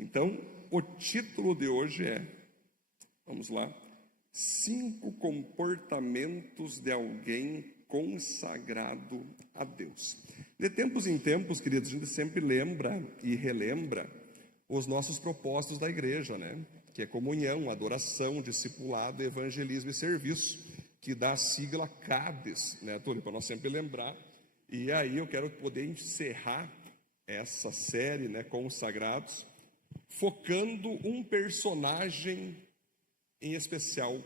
Então, o título de hoje é, vamos lá, 5 comportamentos de alguém consagrado a Deus. De tempos em tempos, queridos, a gente sempre lembra e relembra os nossos propósitos da igreja, né? Que é comunhão, adoração, discipulado, evangelismo e serviço, que dá a sigla CADES, né, Túlio, para nós sempre lembrar. E aí eu quero poder encerrar essa série, né, consagrados, focando um personagem em especial,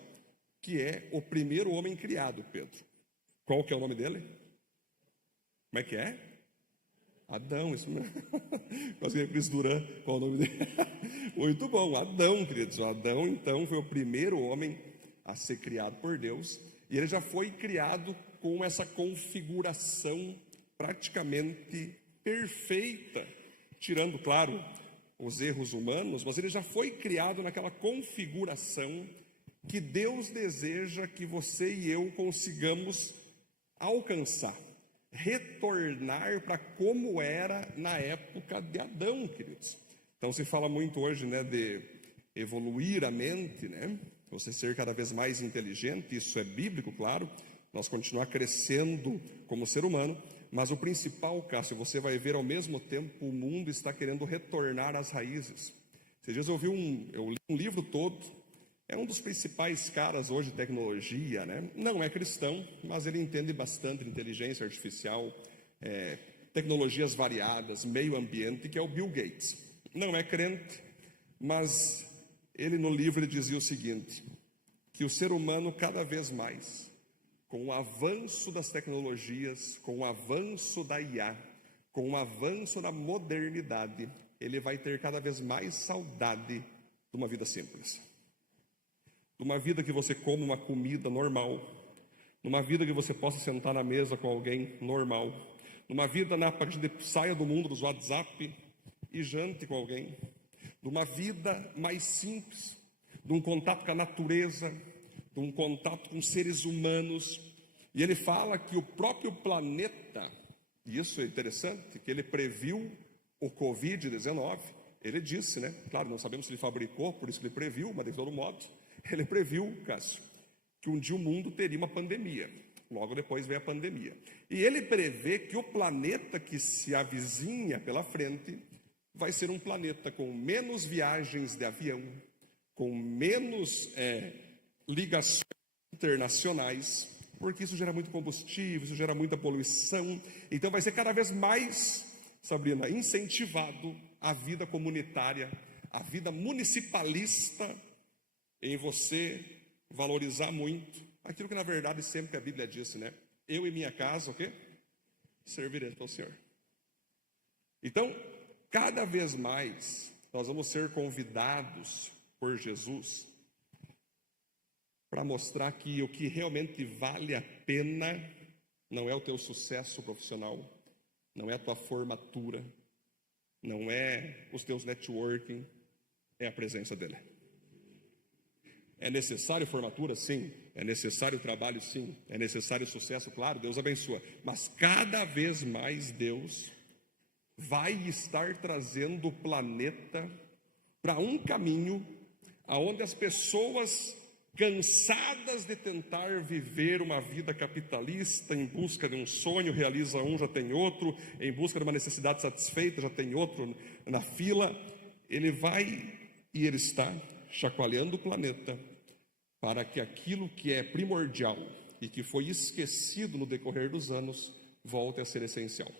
que é o primeiro homem criado, Pedro. Qual que é o nome dele? Como é que é? Adão, isso mesmo. Quase que Cris Duran, qual é o nome dele? Muito bom, Adão, queridos. O Adão, então, foi o primeiro homem a ser criado por Deus, e ele já foi criado com essa configuração praticamente perfeita, tirando, claro, os erros humanos, mas ele já foi criado naquela configuração que Deus deseja que você e eu consigamos alcançar, retornar para como era na época de Adão, queridos. Então se fala muito hoje, né, de evoluir a mente, né, você ser cada vez mais inteligente, isso é bíblico, claro, nós continuar crescendo como ser humano, mas o principal, Cássio, você vai ver ao mesmo tempo o mundo está querendo retornar às raízes. Esses dias eu li um livro todo, é um dos principais caras hoje de tecnologia, né? Não é cristão, mas ele entende bastante de inteligência artificial, tecnologias variadas, meio ambiente, que é o Bill Gates. Não é crente, mas ele no livro ele dizia o seguinte, que o ser humano cada vez mais, com o avanço das tecnologias, com o avanço da IA, com o avanço da modernidade, ele vai ter cada vez mais saudade de uma vida simples. De uma vida que você come uma comida normal, de uma vida que você possa sentar na mesa com alguém normal, de uma vida na parte de saia do mundo dos WhatsApp e jante com alguém, de uma vida mais simples, de um contato com a natureza, de um contato com seres humanos. E ele fala que o próprio planeta, e isso é interessante, que ele previu o Covid-19, ele disse, né? Claro, não sabemos se ele fabricou, por isso que ele previu, mas de todo modo, ele previu, Cássio, que um dia o mundo teria uma pandemia. Logo depois veio a pandemia. E ele prevê que o planeta que se avizinha pela frente vai ser um planeta com menos viagens de avião, com menos ligações internacionais, porque isso gera muito combustível, isso gera muita poluição. Então vai ser cada vez mais, Sabrina, incentivado a vida comunitária, a vida municipalista, em você valorizar muito aquilo que na verdade sempre que a Bíblia disse, né? Eu e minha casa, o quê? Serviremos ao Senhor. Então, cada vez mais nós vamos ser convidados por Jesus para mostrar que o que realmente vale a pena não é o teu sucesso profissional, não é a tua formatura, não é os teus networking, é a presença dele. É necessário formatura? Sim. É necessário trabalho? Sim. É necessário sucesso? Claro, Deus abençoa. Mas cada vez mais Deus vai estar trazendo o planeta para um caminho onde as pessoas cansadas de tentar viver uma vida capitalista, em busca de um sonho, realiza um, já tem outro, em busca de uma necessidade satisfeita, já tem outro na fila, ele vai e ele está chacoalhando o planeta para que aquilo que é primordial e que foi esquecido no decorrer dos anos volte a ser essencial.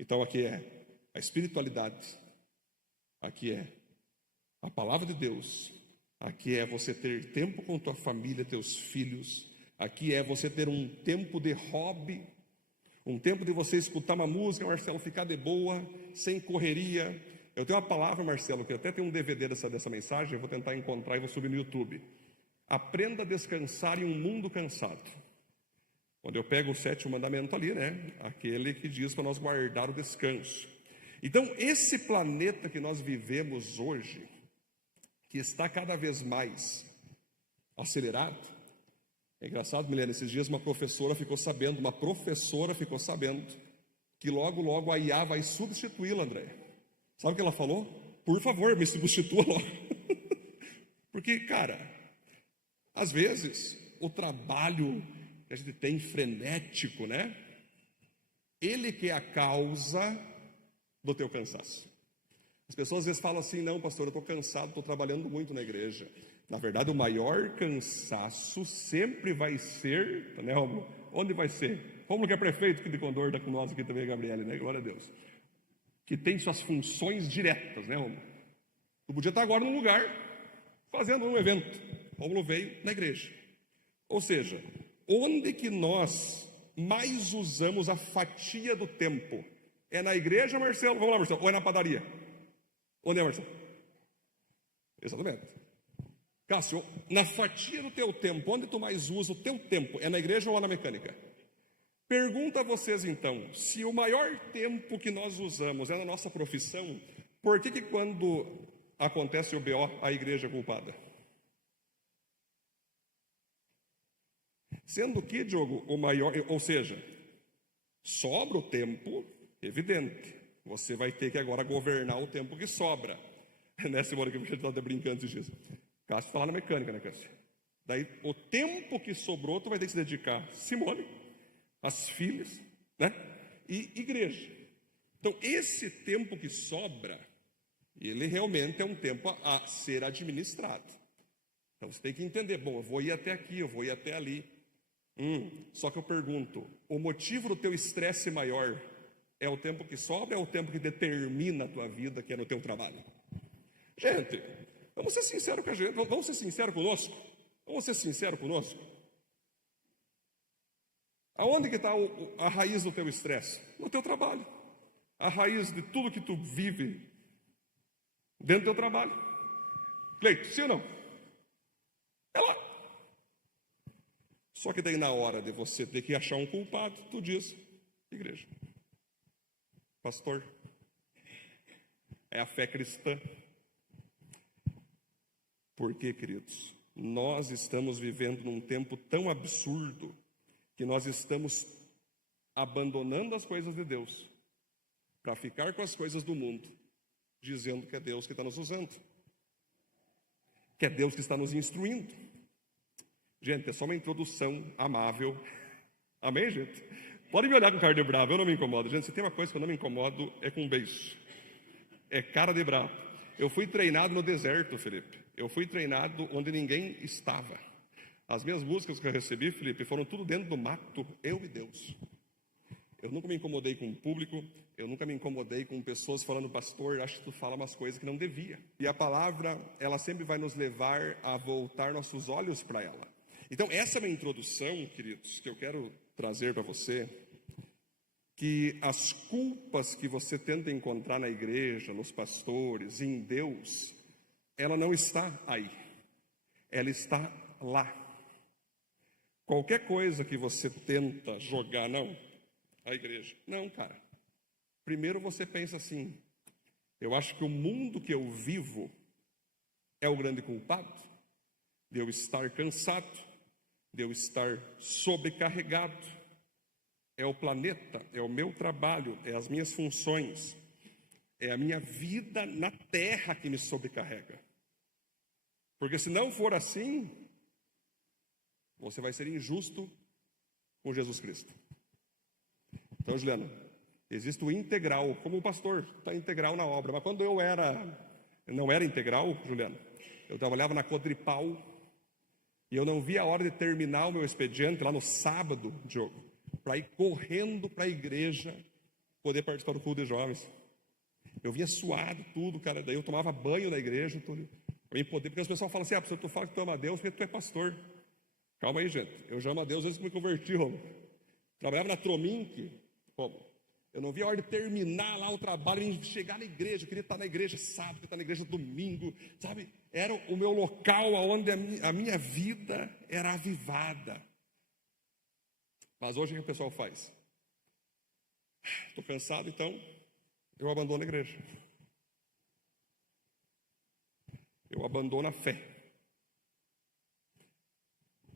Então aqui é a espiritualidade, aqui é a palavra de Deus, aqui é você ter tempo com tua família, teus filhos, aqui é você ter um tempo de hobby, um tempo de você escutar uma música, Marcelo, ficar de boa, sem correria. Eu tenho uma palavra, Marcelo, que eu até tenho um DVD dessa mensagem, eu vou tentar encontrar e vou subir no YouTube. Aprenda a descansar em um mundo cansado. Quando eu pego o 7º mandamento ali, né? Aquele que diz para nós guardar o descanso. Então, esse planeta que nós vivemos hoje, que está cada vez mais acelerado, é engraçado, Milena, esses dias uma professora ficou sabendo que logo, logo a IA vai substituí-la, André. Sabe o que ela falou? Por favor, me substitua logo. Porque, cara, às vezes, o trabalho que a gente tem frenético, né? Ele que é a causa do teu cansaço. As pessoas às vezes falam assim, não, pastor, eu estou cansado, estou trabalhando muito na igreja. Na verdade, o maior cansaço sempre vai ser, né, Rômulo? Onde vai ser? Rômulo que é prefeito aqui de Condor, está com nós aqui também, Gabriele, né? Glória a Deus. Que tem suas funções diretas, né, Rômulo? Tu podia estar agora num lugar, fazendo um evento. Rômulo veio na igreja. Ou seja, onde que nós mais usamos a fatia do tempo? É na igreja, Marcelo? Vamos lá, Marcelo. Ou é na padaria? Onde é, Marcelo? Exatamente. Cássio, na fatia do teu tempo, onde tu mais usa o teu tempo? É na igreja ou na mecânica? Pergunto a vocês então, se o maior tempo que nós usamos é na nossa profissão, por que quando acontece o BO, a igreja é culpada? Sendo que, Diogo, o maior, ou seja, sobra o tempo, evidente. Você vai ter que agora governar o tempo que sobra. Né, Simone, que a gente está até brincando esses dias. Cássio está lá na mecânica, né, Cássio? Daí, o tempo que sobrou, tu vai ter que se dedicar, Simone, as filhas, né? E igreja. Então, esse tempo que sobra, ele realmente é um tempo a ser administrado. Então, você tem que entender, bom, eu vou ir até aqui, eu vou ir até ali. Só que eu pergunto, o motivo do teu estresse maior é o tempo que sobra ou é o tempo que determina a tua vida, que é no teu trabalho? Gente, vamos ser sinceros com a gente, vamos ser sinceros conosco. Vamos ser sinceros conosco. Aonde que está a raiz do teu estresse? No teu trabalho. A raiz de tudo que tu vive dentro do teu trabalho. Cleito, sim ou não? É lá. Só que daí na hora de você ter que achar um culpado, tu diz, igreja. Pastor, é a fé cristã. Por quê, queridos? Nós estamos vivendo num tempo tão absurdo que nós estamos abandonando as coisas de Deus para ficar com as coisas do mundo, dizendo que é Deus que está nos usando, que é Deus que está nos instruindo. Gente, é só uma introdução amável. Amém, gente? Pode me olhar com cara de bravo, eu não me incomodo. Gente, se tem uma coisa que eu não me incomodo, é com um beijo. É cara de bravo. Eu fui treinado no deserto, Felipe. Eu fui treinado onde ninguém estava. As minhas músicas que eu recebi, Felipe, foram tudo dentro do mato, eu e Deus. Eu nunca me incomodei com o público, eu nunca me incomodei com pessoas falando, pastor, acho que tu fala umas coisas que não devia. E a palavra, ela sempre vai nos levar a voltar nossos olhos para ela. Então, essa é uma introdução, queridos, que eu quero trazer para você, que as culpas que você tenta encontrar na igreja, nos pastores, em Deus, ela não está aí, ela está lá. Qualquer coisa que você tenta jogar, não, a igreja, não, cara. Primeiro você pensa assim, eu acho que o mundo que eu vivo é o grande culpado de eu estar cansado, de eu estar sobrecarregado. É o planeta, é o meu trabalho, é as minhas funções, é a minha vida na terra que me sobrecarrega. Porque se não for assim, você vai ser injusto com Jesus Cristo. Então, Juliano, existe o integral, como o pastor está integral na obra. Mas quando eu não era integral, Juliano, eu trabalhava na Quadripal e eu não via a hora de terminar o meu expediente lá no sábado, Diogo, para ir correndo para a igreja, poder participar do culto de jovens. Eu vinha suado tudo, cara, daí eu tomava banho na igreja, tudo, para poder, porque as pessoas falam assim, pastor, tu fala que tu ama a Deus porque tu é pastor. Calma aí, gente, eu já amo a Deus antes que me converti, Romulo. Trabalhava na Trominc, Romulo. Eu não via a hora de terminar lá o trabalho e chegar na igreja. Eu queria estar na igreja sábado, queria estar na igreja domingo, sabe? Era o meu local onde a minha vida era avivada. Mas hoje o que o pessoal faz? Estou cansado, então eu abandono a igreja. Eu abandono a fé.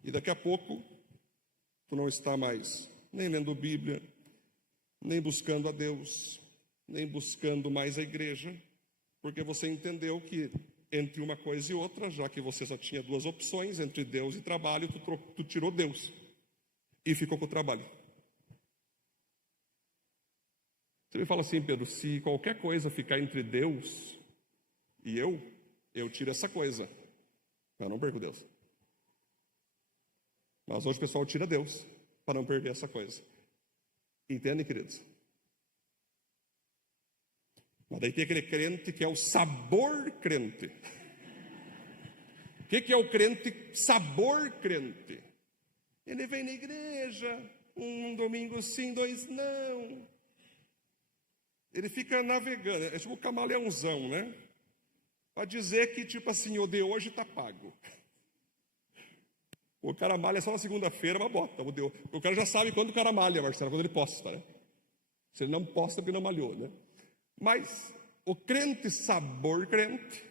E daqui a pouco, tu não está mais nem lendo Bíblia, nem buscando a Deus, nem buscando mais a igreja. porque você entendeu que entre uma coisa e outra, já que você só tinha duas opções, entre Deus e trabalho, tu tirou Deus e ficou com o trabalho. Você me fala assim, Pedro, se qualquer coisa ficar entre Deus e eu tiro essa coisa. Eu não perco Deus. Mas hoje o pessoal tira Deus para não perder essa coisa. Entendem, queridos? Mas daí tem aquele crente que é o sabor crente. O que é o crente sabor crente? Ele vem na igreja, um domingo sim, dois não. Ele fica navegando, é tipo o camaleãozão, né? Para dizer que, tipo assim, o de hoje está pago. O cara malha só na segunda-feira, uma bota. O cara já sabe quando o cara malha, Marcelo, quando ele posta, né? Se ele não posta, porque não malhou, né? Mas o crente sabor crente,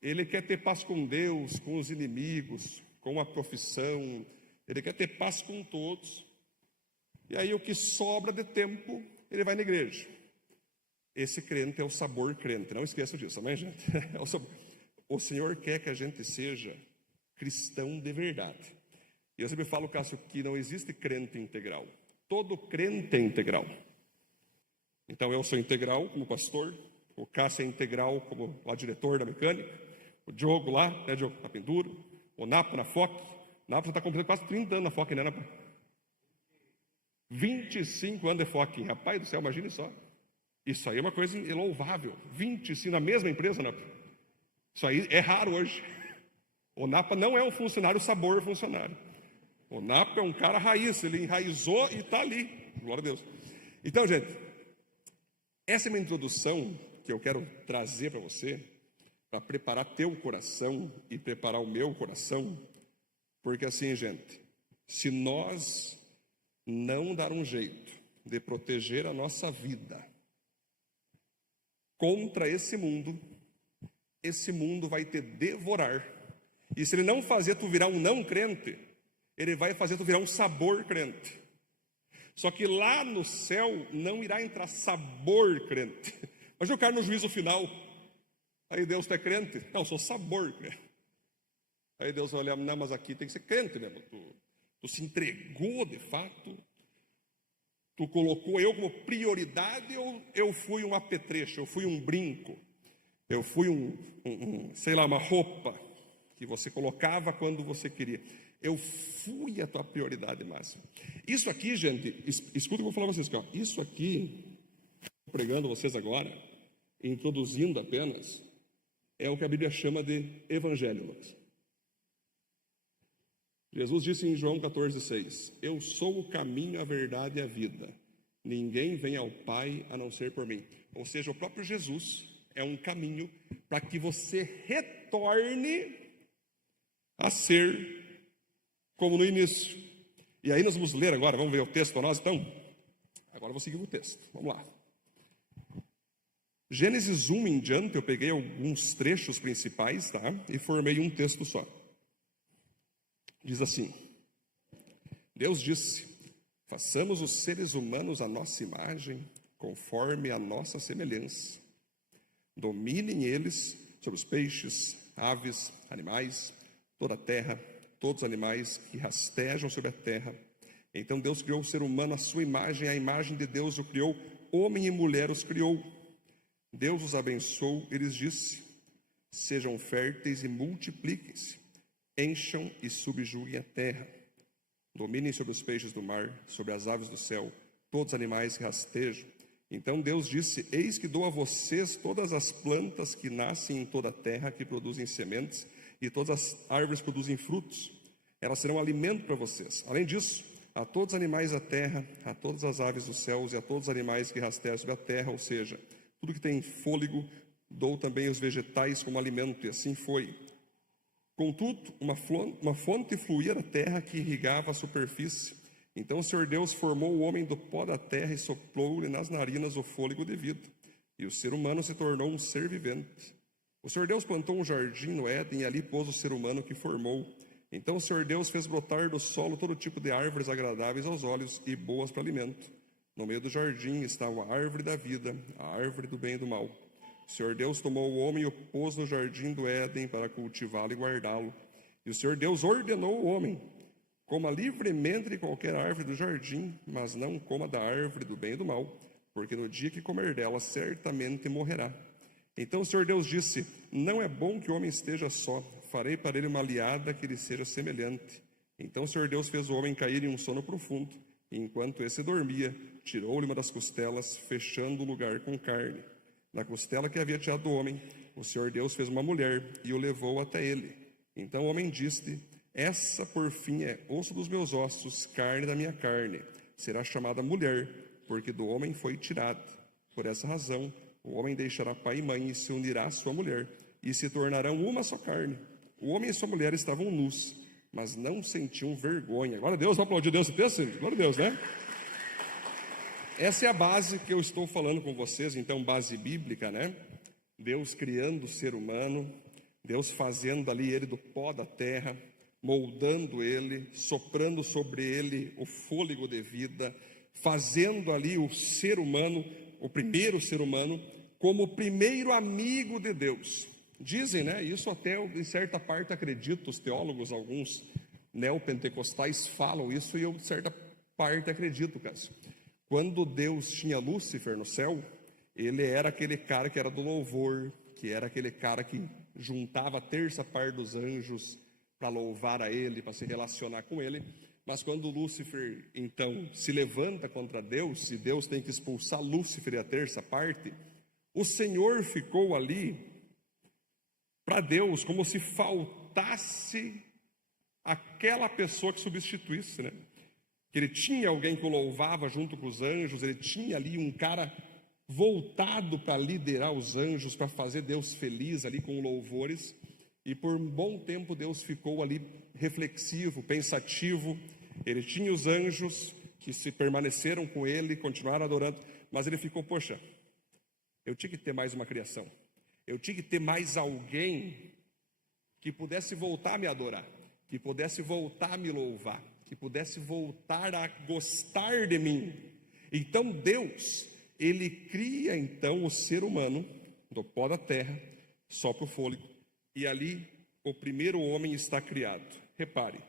ele quer ter paz com Deus, com os inimigos, com a profissão, ele quer ter paz com todos. E aí o que sobra de tempo, ele vai na igreja. Esse crente é o sabor crente, não esqueça disso, amém, gente? O Senhor quer que a gente seja cristão de verdade. E eu sempre falo, Cássio, que não existe crente integral. Todo crente é integral. Então eu sou integral como pastor, o Cássio é integral como lá, diretor da mecânica, o Diogo lá, né, Diogo, na pintura, o Napa na FOC. O Napa está completando quase 30 anos na FOC, né, Napa? 25 anos de FOC, rapaz do céu, imagine só. Isso aí é uma coisa louvável. 25 na mesma empresa, Napa. Isso aí é raro hoje. O Napa não é um funcionário sabor funcionário. O Napa é um cara raiz, ele enraizou e está ali. Glória a Deus. Então, gente, essa é uma introdução que eu quero trazer para você, para preparar teu coração e preparar o meu coração, porque assim, gente, se nós não dar um jeito de proteger a nossa vida contra esse mundo vai te devorar. E se ele não fazer tu virar um não crente, ele vai fazer tu virar um sabor crente. Só que lá no céu não irá entrar sabor crente. Mas o cara no juízo final, aí Deus, tu é crente? Não, eu sou sabor crente. Aí Deus vai olhar, não, mas aqui tem que ser crente, né? Tu se entregou de fato, tu colocou eu como prioridade, ou eu fui um apetrecho, eu fui um brinco, eu fui sei lá, uma roupa que você colocava quando você queria. Eu fui a tua prioridade máxima. Isso aqui, gente, escuta o que eu vou falar para vocês, ó. Isso aqui, pregando vocês agora, introduzindo apenas, é o que a Bíblia chama de evangelho. Jesus disse em João 14,6: eu sou o caminho, a verdade e a vida. Ninguém vem ao Pai a não ser por mim. Ou seja, o próprio Jesus é um caminho para que você retorne a ser como no início. E aí nós vamos ler agora, vamos ver o texto para nós então? Agora eu vou seguir o texto, vamos lá. Gênesis 1 em diante, eu peguei alguns trechos principais, tá? E formei um texto só. Diz assim: Deus disse: façamos os seres humanos à nossa imagem, conforme a nossa semelhança. Dominem eles sobre os peixes, aves, animais, toda a terra, todos os animais que rastejam sobre a terra. Então Deus criou o ser humano à sua imagem, a imagem de Deus o criou, homem e mulher os criou. Deus os abençoou e lhes disse: sejam férteis e multipliquem-se, encham e subjuguem a terra. Dominem sobre os peixes do mar, sobre as aves do céu, todos os animais que rastejam. Então Deus disse: eis que dou a vocês todas as plantas que nascem em toda a terra, que produzem sementes, e todas as árvores que produzem frutos. Elas serão alimento para vocês. Além disso, a todos os animais da terra, a todas as aves dos céus e a todos os animais que rastejam sobre a terra, ou seja, tudo que tem fôlego, dou também os vegetais como alimento, e assim foi. Contudo, uma fonte fluía da terra que irrigava a superfície. Então o Senhor Deus formou o homem do pó da terra e soprou-lhe nas narinas o fôlego de vida. E o ser humano se tornou um ser vivente. O Senhor Deus plantou um jardim no Éden e ali pôs o ser humano que formou. Então o Senhor Deus fez brotar do solo todo tipo de árvores agradáveis aos olhos e boas para alimento. No meio do jardim estava a árvore da vida, a árvore do bem e do mal. O Senhor Deus tomou o homem e o pôs no jardim do Éden para cultivá-lo e guardá-lo. E o Senhor Deus ordenou o homem: coma livremente de qualquer árvore do jardim, mas não coma da árvore do bem e do mal, porque no dia que comer dela, certamente morrerá. Então o Senhor Deus disse: não é bom que o homem esteja só, farei para ele uma aliada que lhe seja semelhante. Então o Senhor Deus fez o homem cair em um sono profundo, e enquanto esse dormia, tirou-lhe uma das costelas, fechando o lugar com carne. Na costela que havia tirado do homem, o Senhor Deus fez uma mulher e o levou até ele. Então o homem disse: essa por fim é osso dos meus ossos, carne da minha carne. Será chamada mulher, porque do homem foi tirada. Por essa razão, o homem deixará pai e mãe e se unirá à sua mulher, e se tornarão uma só carne. O homem e sua mulher estavam nus, mas não sentiam vergonha. Glória a Deus, vamos aplaudir Deus no texto? Glória a Deus, né? Essa é a base que eu estou falando com vocês, então, base bíblica, né? Deus criando o ser humano, Deus fazendo ali ele do pó da terra, moldando ele, soprando sobre ele o fôlego de vida, fazendo ali o ser humano, o primeiro ser humano, como o primeiro amigo de Deus. Dizem, né? Isso até em certa parte acredito, os teólogos, alguns neopentecostais falam isso, e eu de certa parte acredito, caso. Quando Deus tinha Lúcifer no céu, ele era aquele cara que era do louvor, que era aquele cara que juntava a terça parte dos anjos para louvar a ele, para se relacionar com ele. Mas quando Lúcifer, então, se levanta contra Deus, e Deus tem que expulsar Lúcifer e a terça parte, o Senhor ficou ali para Deus como se faltasse aquela pessoa que substituísse, né? Que ele tinha alguém que o louvava junto com os anjos, ele tinha ali um cara voltado para liderar os anjos, para fazer Deus feliz ali com louvores, e por um bom tempo Deus ficou ali reflexivo, pensativo. Ele tinha os anjos que se permaneceram com ele, continuaram adorando, mas ele ficou: poxa, eu tinha que ter mais uma criação, eu tinha que ter mais alguém que pudesse voltar a me adorar, que pudesse voltar a me louvar, que pudesse voltar a gostar de mim. Então Deus, ele cria então o ser humano do pó da terra, sopra o fôlego, e ali o primeiro homem está criado. Repare,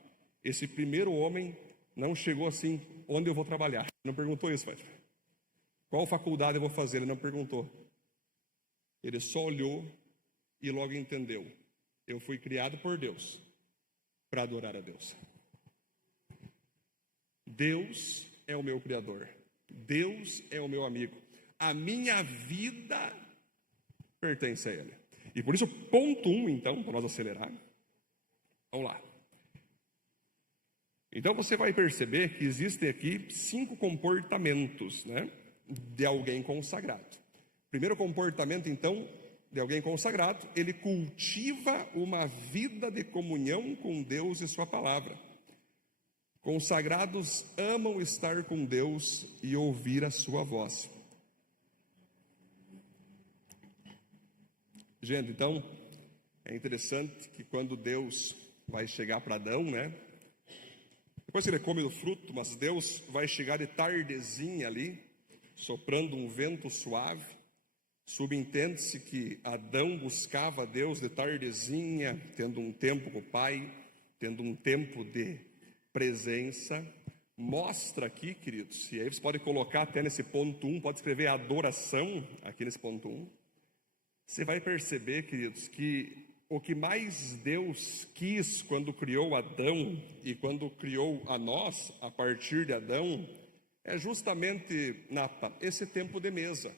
esse primeiro homem não chegou assim: onde eu vou trabalhar? Ele não perguntou isso, Fátima. Qual faculdade eu vou fazer? Ele não perguntou. Ele só olhou e logo entendeu: eu fui criado por Deus para adorar a Deus. Deus é o meu Criador, Deus é o meu amigo, a minha vida pertence a Ele. E por isso, ponto 1, então, para nós acelerar, vamos lá. Então você vai perceber que existem aqui 5 comportamentos, né, de alguém consagrado. Primeiro comportamento, então, de alguém consagrado: ele cultiva uma vida de comunhão com Deus e sua palavra. Consagrados amam estar com Deus e ouvir a sua voz. Gente, então, é interessante que quando Deus vai chegar para Adão, né? Depois que ele come do fruto, mas Deus vai chegar de tardezinha ali, soprando um vento suave. Subentende-se que Adão buscava Deus de tardezinha, tendo um tempo com o Pai, tendo um tempo de presença. Mostra aqui, queridos, e aí você pode colocar até nesse ponto 1, pode escrever adoração aqui nesse ponto 1. Você vai perceber, queridos, que o que mais Deus quis quando criou Adão e quando criou a nós, a partir de Adão, é justamente, Napa, esse tempo de mesa,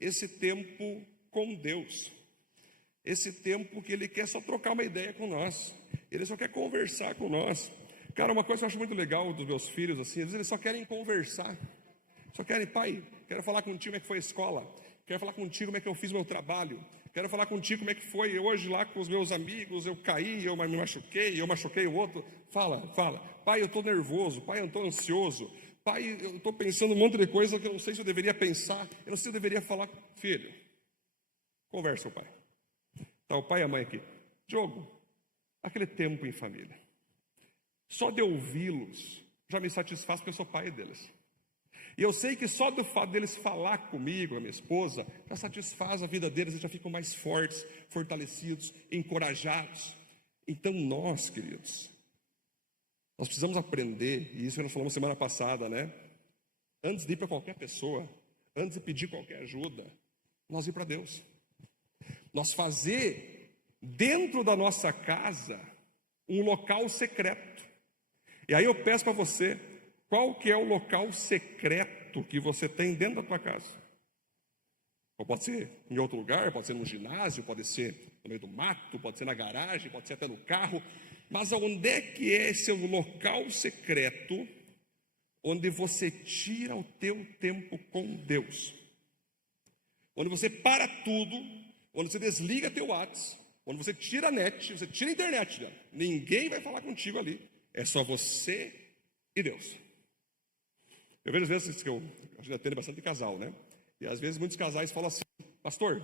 esse tempo com Deus, esse tempo que Ele quer só trocar uma ideia com nós, Ele só quer conversar com nós. Cara, uma coisa que eu acho muito legal dos meus filhos, assim, às vezes eles só querem conversar, só querem: pai, quero falar contigo como é que foi a escola, quero falar contigo como é que eu fiz meu trabalho, quero falar contigo como é que foi hoje lá com os meus amigos, eu caí, eu me machuquei, eu machuquei o outro. Fala, pai, eu estou nervoso, pai, eu estou ansioso, pai, eu estou pensando um monte de coisa que eu não sei se eu deveria pensar, eu não sei se eu deveria falar. Filho, conversa com o pai. Tá o pai e a mãe aqui. Diogo, aquele tempo em família, só de ouvi-los já me satisfaz, porque eu sou pai deles. E eu sei que só do fato deles falar comigo, a minha esposa, já satisfaz a vida deles, eles já ficam mais fortes, fortalecidos, encorajados. Então nós, queridos, nós precisamos aprender, e isso que nós falamos semana passada, né? Antes de ir para qualquer pessoa, antes de pedir qualquer ajuda, nós ir para Deus. Nós fazer dentro da nossa casa um local secreto. E aí eu peço para você, qual que é o local secreto que você tem dentro da tua casa? Ou pode ser em outro lugar, pode ser no ginásio, pode ser no meio do mato, pode ser na garagem, pode ser até no carro. Mas onde é que é esse local secreto onde você tira o teu tempo com Deus? Onde você para tudo, onde você desliga teu WhatsApp, onde você tira a net, você tira a internet. Ninguém vai falar contigo ali. É só você e Deus. Eu vejo às vezes que eu atendo bastante casal, né? E às vezes muitos casais falam assim: pastor,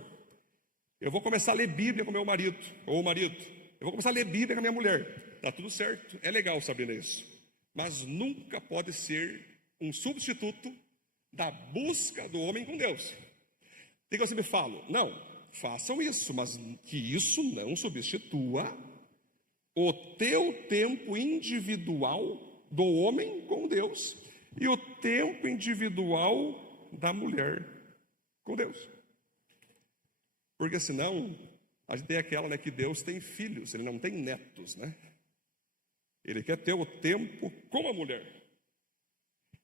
eu vou começar a ler Bíblia com meu marido, ou o marido, eu vou começar a ler Bíblia com a minha mulher. Tá tudo certo, é legal saber isso. Mas nunca pode ser um substituto da busca do homem com Deus. O que você me fala? Não, façam isso, mas que isso não substitua o teu tempo individual do homem com Deus e o tempo individual da mulher com Deus. Porque senão, a gente tem aquela, né, que Deus tem filhos, Ele não tem netos, né? Ele quer ter o tempo com a mulher.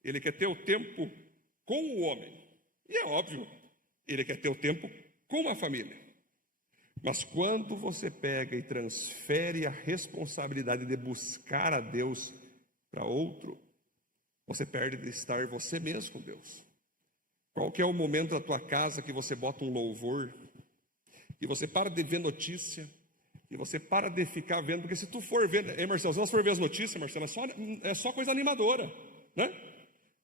Ele quer ter o tempo com o homem. E é óbvio, Ele quer ter o tempo com a família. Mas quando você pega e transfere a responsabilidade de buscar a Deus para outro, você perde de estar você mesmo com Deus. Qual que é o momento da tua casa que você bota um louvor, que você para de ver notícia, que você para de ficar vendo, porque se tu for ver, Marcelo, se nós for ver as notícias, Marcelo, é só coisa animadora, né?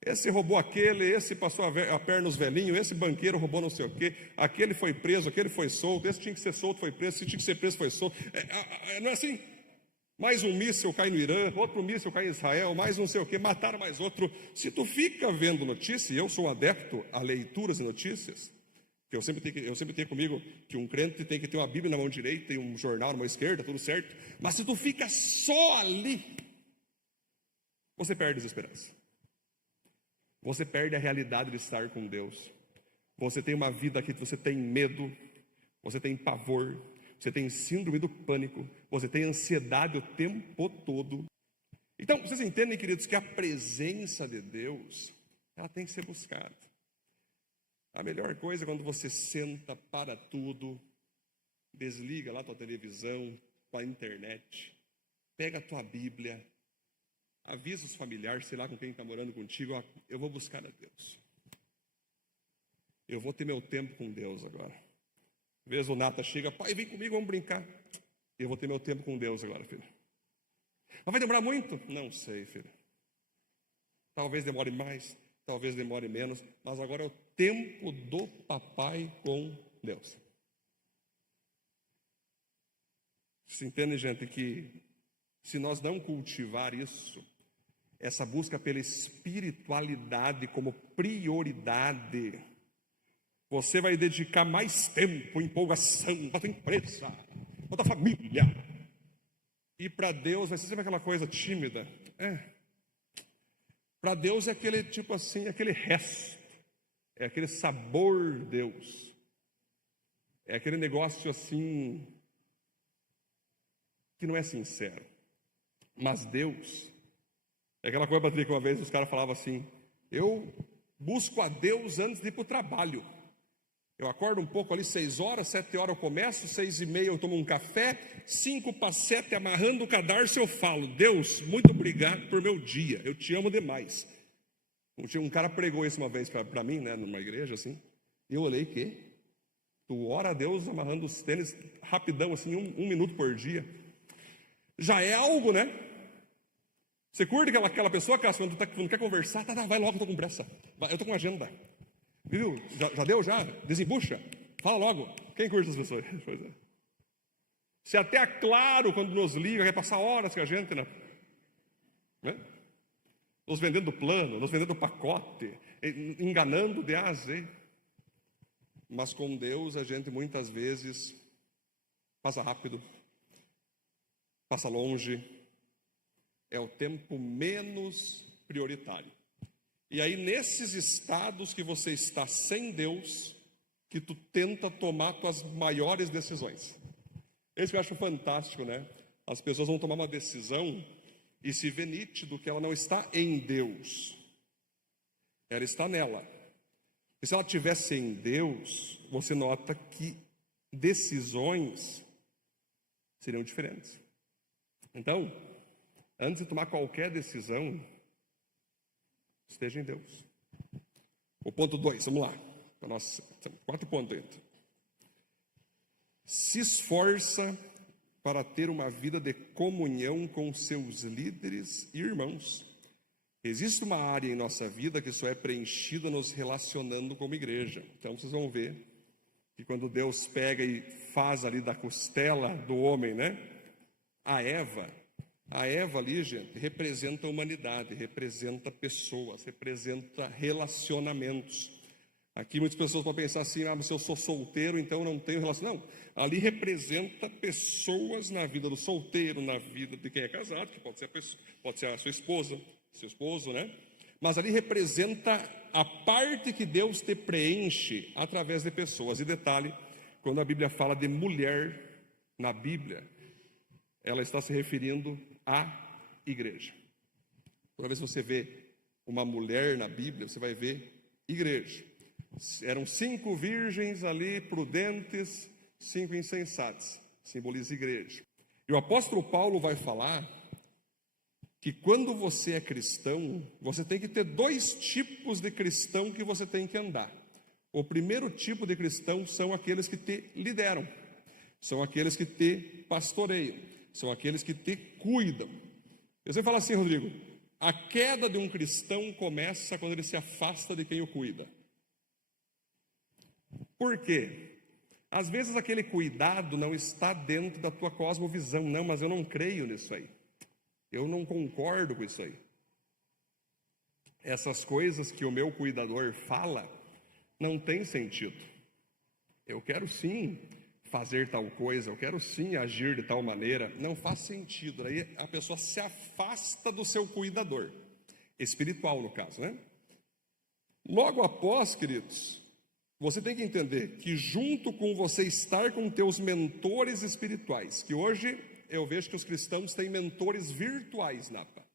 Esse roubou aquele, esse passou a perna nos velhinhos, esse banqueiro roubou não sei o quê, aquele foi preso, aquele foi solto, esse tinha que ser solto, foi preso, esse tinha que ser preso, foi solto. Não é assim? Mais um míssil cai no Irã, outro míssil cai em Israel, mais não sei o quê, mataram mais outro. Se tu fica vendo notícia, e eu sou um adepto a leituras e notícias, que eu sempre tenho comigo que um crente tem que ter uma Bíblia na mão direita e um jornal na mão esquerda, tudo certo. Mas se tu fica só ali, você perde a desesperança. Você perde a realidade de estar com Deus. Você tem uma vida que você tem medo, você tem pavor, você tem síndrome do pânico, você tem ansiedade o tempo todo. Então, vocês entendem, queridos, que a presença de Deus, ela tem que ser buscada. A melhor coisa é quando você senta, para tudo, desliga lá a tua televisão, tua internet, pega a tua Bíblia, avisa os familiares, sei lá com quem está morando contigo, ó, eu vou buscar a Deus. Eu vou ter meu tempo com Deus agora. Às vezes o Nata chega, pai, vem comigo, vamos brincar. Eu vou ter meu tempo com Deus agora, filho. Mas vai demorar muito? Não sei, filho. Talvez demore mais, talvez demore menos, mas agora é o tempo do papai com Deus. Você entende, gente, que se nós não cultivar isso, essa busca pela espiritualidade como prioridade, você vai dedicar mais tempo, empolgação para a tua empresa, para a tua família. E para Deus vai ser sempre aquela coisa tímida. Para Deus é aquele tipo assim, aquele resto. É aquele sabor Deus. É aquele negócio assim, que não é sincero. Mas Deus, é aquela coisa, Patrick, que uma vez os caras falavam assim, eu busco a Deus antes de ir para o trabalho. Eu acordo um pouco ali, 6 horas, 7 horas eu começo, 6:30 eu tomo um café, 5 para 7, amarrando o cadarço eu falo, Deus, muito obrigado por meu dia, eu te amo demais. Um cara pregou isso uma vez para mim, né, numa igreja assim, e eu olhei, que? Tu ora a Deus amarrando os tênis rapidão, assim, um minuto por dia. Já é algo, né? Você curte aquela pessoa, Cássio, quando tu não quer conversar, tá, vai logo, eu tô com pressa, eu tô com agenda. Viu? Já deu? Já? Desembucha? Fala logo. Quem curte as pessoas? Se até é claro quando nos liga, quer passar horas com a gente, né? nos vendendo plano, nos vendendo pacote, enganando de A a Z. Mas com Deus a gente muitas vezes passa rápido, passa longe, é o tempo menos prioritário. E aí nesses estados que você está sem Deus, que tu tenta tomar tuas maiores decisões. Esse que eu acho fantástico, né? As pessoas vão tomar uma decisão e se vê nítido que ela não está em Deus, ela está nela. E se ela estivesse em Deus, você nota que decisões seriam diferentes. Então, antes de tomar qualquer decisão, esteja em Deus. O ponto 2, vamos lá. Nossa, 4 pontos ainda. Se esforça para ter uma vida de comunhão com seus líderes e irmãos. Existe uma área em nossa vida que só é preenchida nos relacionando como igreja. Então vocês vão ver que quando Deus pega e faz ali da costela do homem, né? A Eva ali, gente, representa a humanidade, representa pessoas, representa relacionamentos. Aqui muitas pessoas vão pensar assim, mas se eu sou solteiro, então eu não tenho relação. Não, ali representa pessoas na vida do solteiro, na vida de quem é casado, que pode ser a sua esposa, seu esposo, né? Mas ali representa a parte que Deus te preenche através de pessoas. E detalhe, quando a Bíblia fala de mulher na Bíblia, ela está se referindo à igreja. Toda vez que você vê uma mulher na Bíblia, você vai ver igreja. Eram 5 virgens ali, prudentes, 5 insensatas. Simboliza igreja. E o apóstolo Paulo vai falar que quando você é cristão, você tem que ter 2 tipos de cristão que você tem que andar. O primeiro tipo de cristão são aqueles que te lideram, são aqueles que te pastoreiam, são aqueles que te cuidam. Você fala assim, Rodrigo, a queda de um cristão começa quando ele se afasta de quem o cuida. Por quê? Às vezes aquele cuidado não está dentro da tua cosmovisão. Não, mas eu não creio nisso aí. Eu não concordo com isso aí. Essas coisas que o meu cuidador fala não tem sentido. Eu quero sim fazer tal coisa, eu quero sim agir de tal maneira. Não faz sentido. Aí a pessoa se afasta do seu cuidador, espiritual no caso, né? Logo após, queridos, você tem que entender que junto com você estar com teus mentores espirituais, que hoje eu vejo que os cristãos têm mentores virtuais, Napa.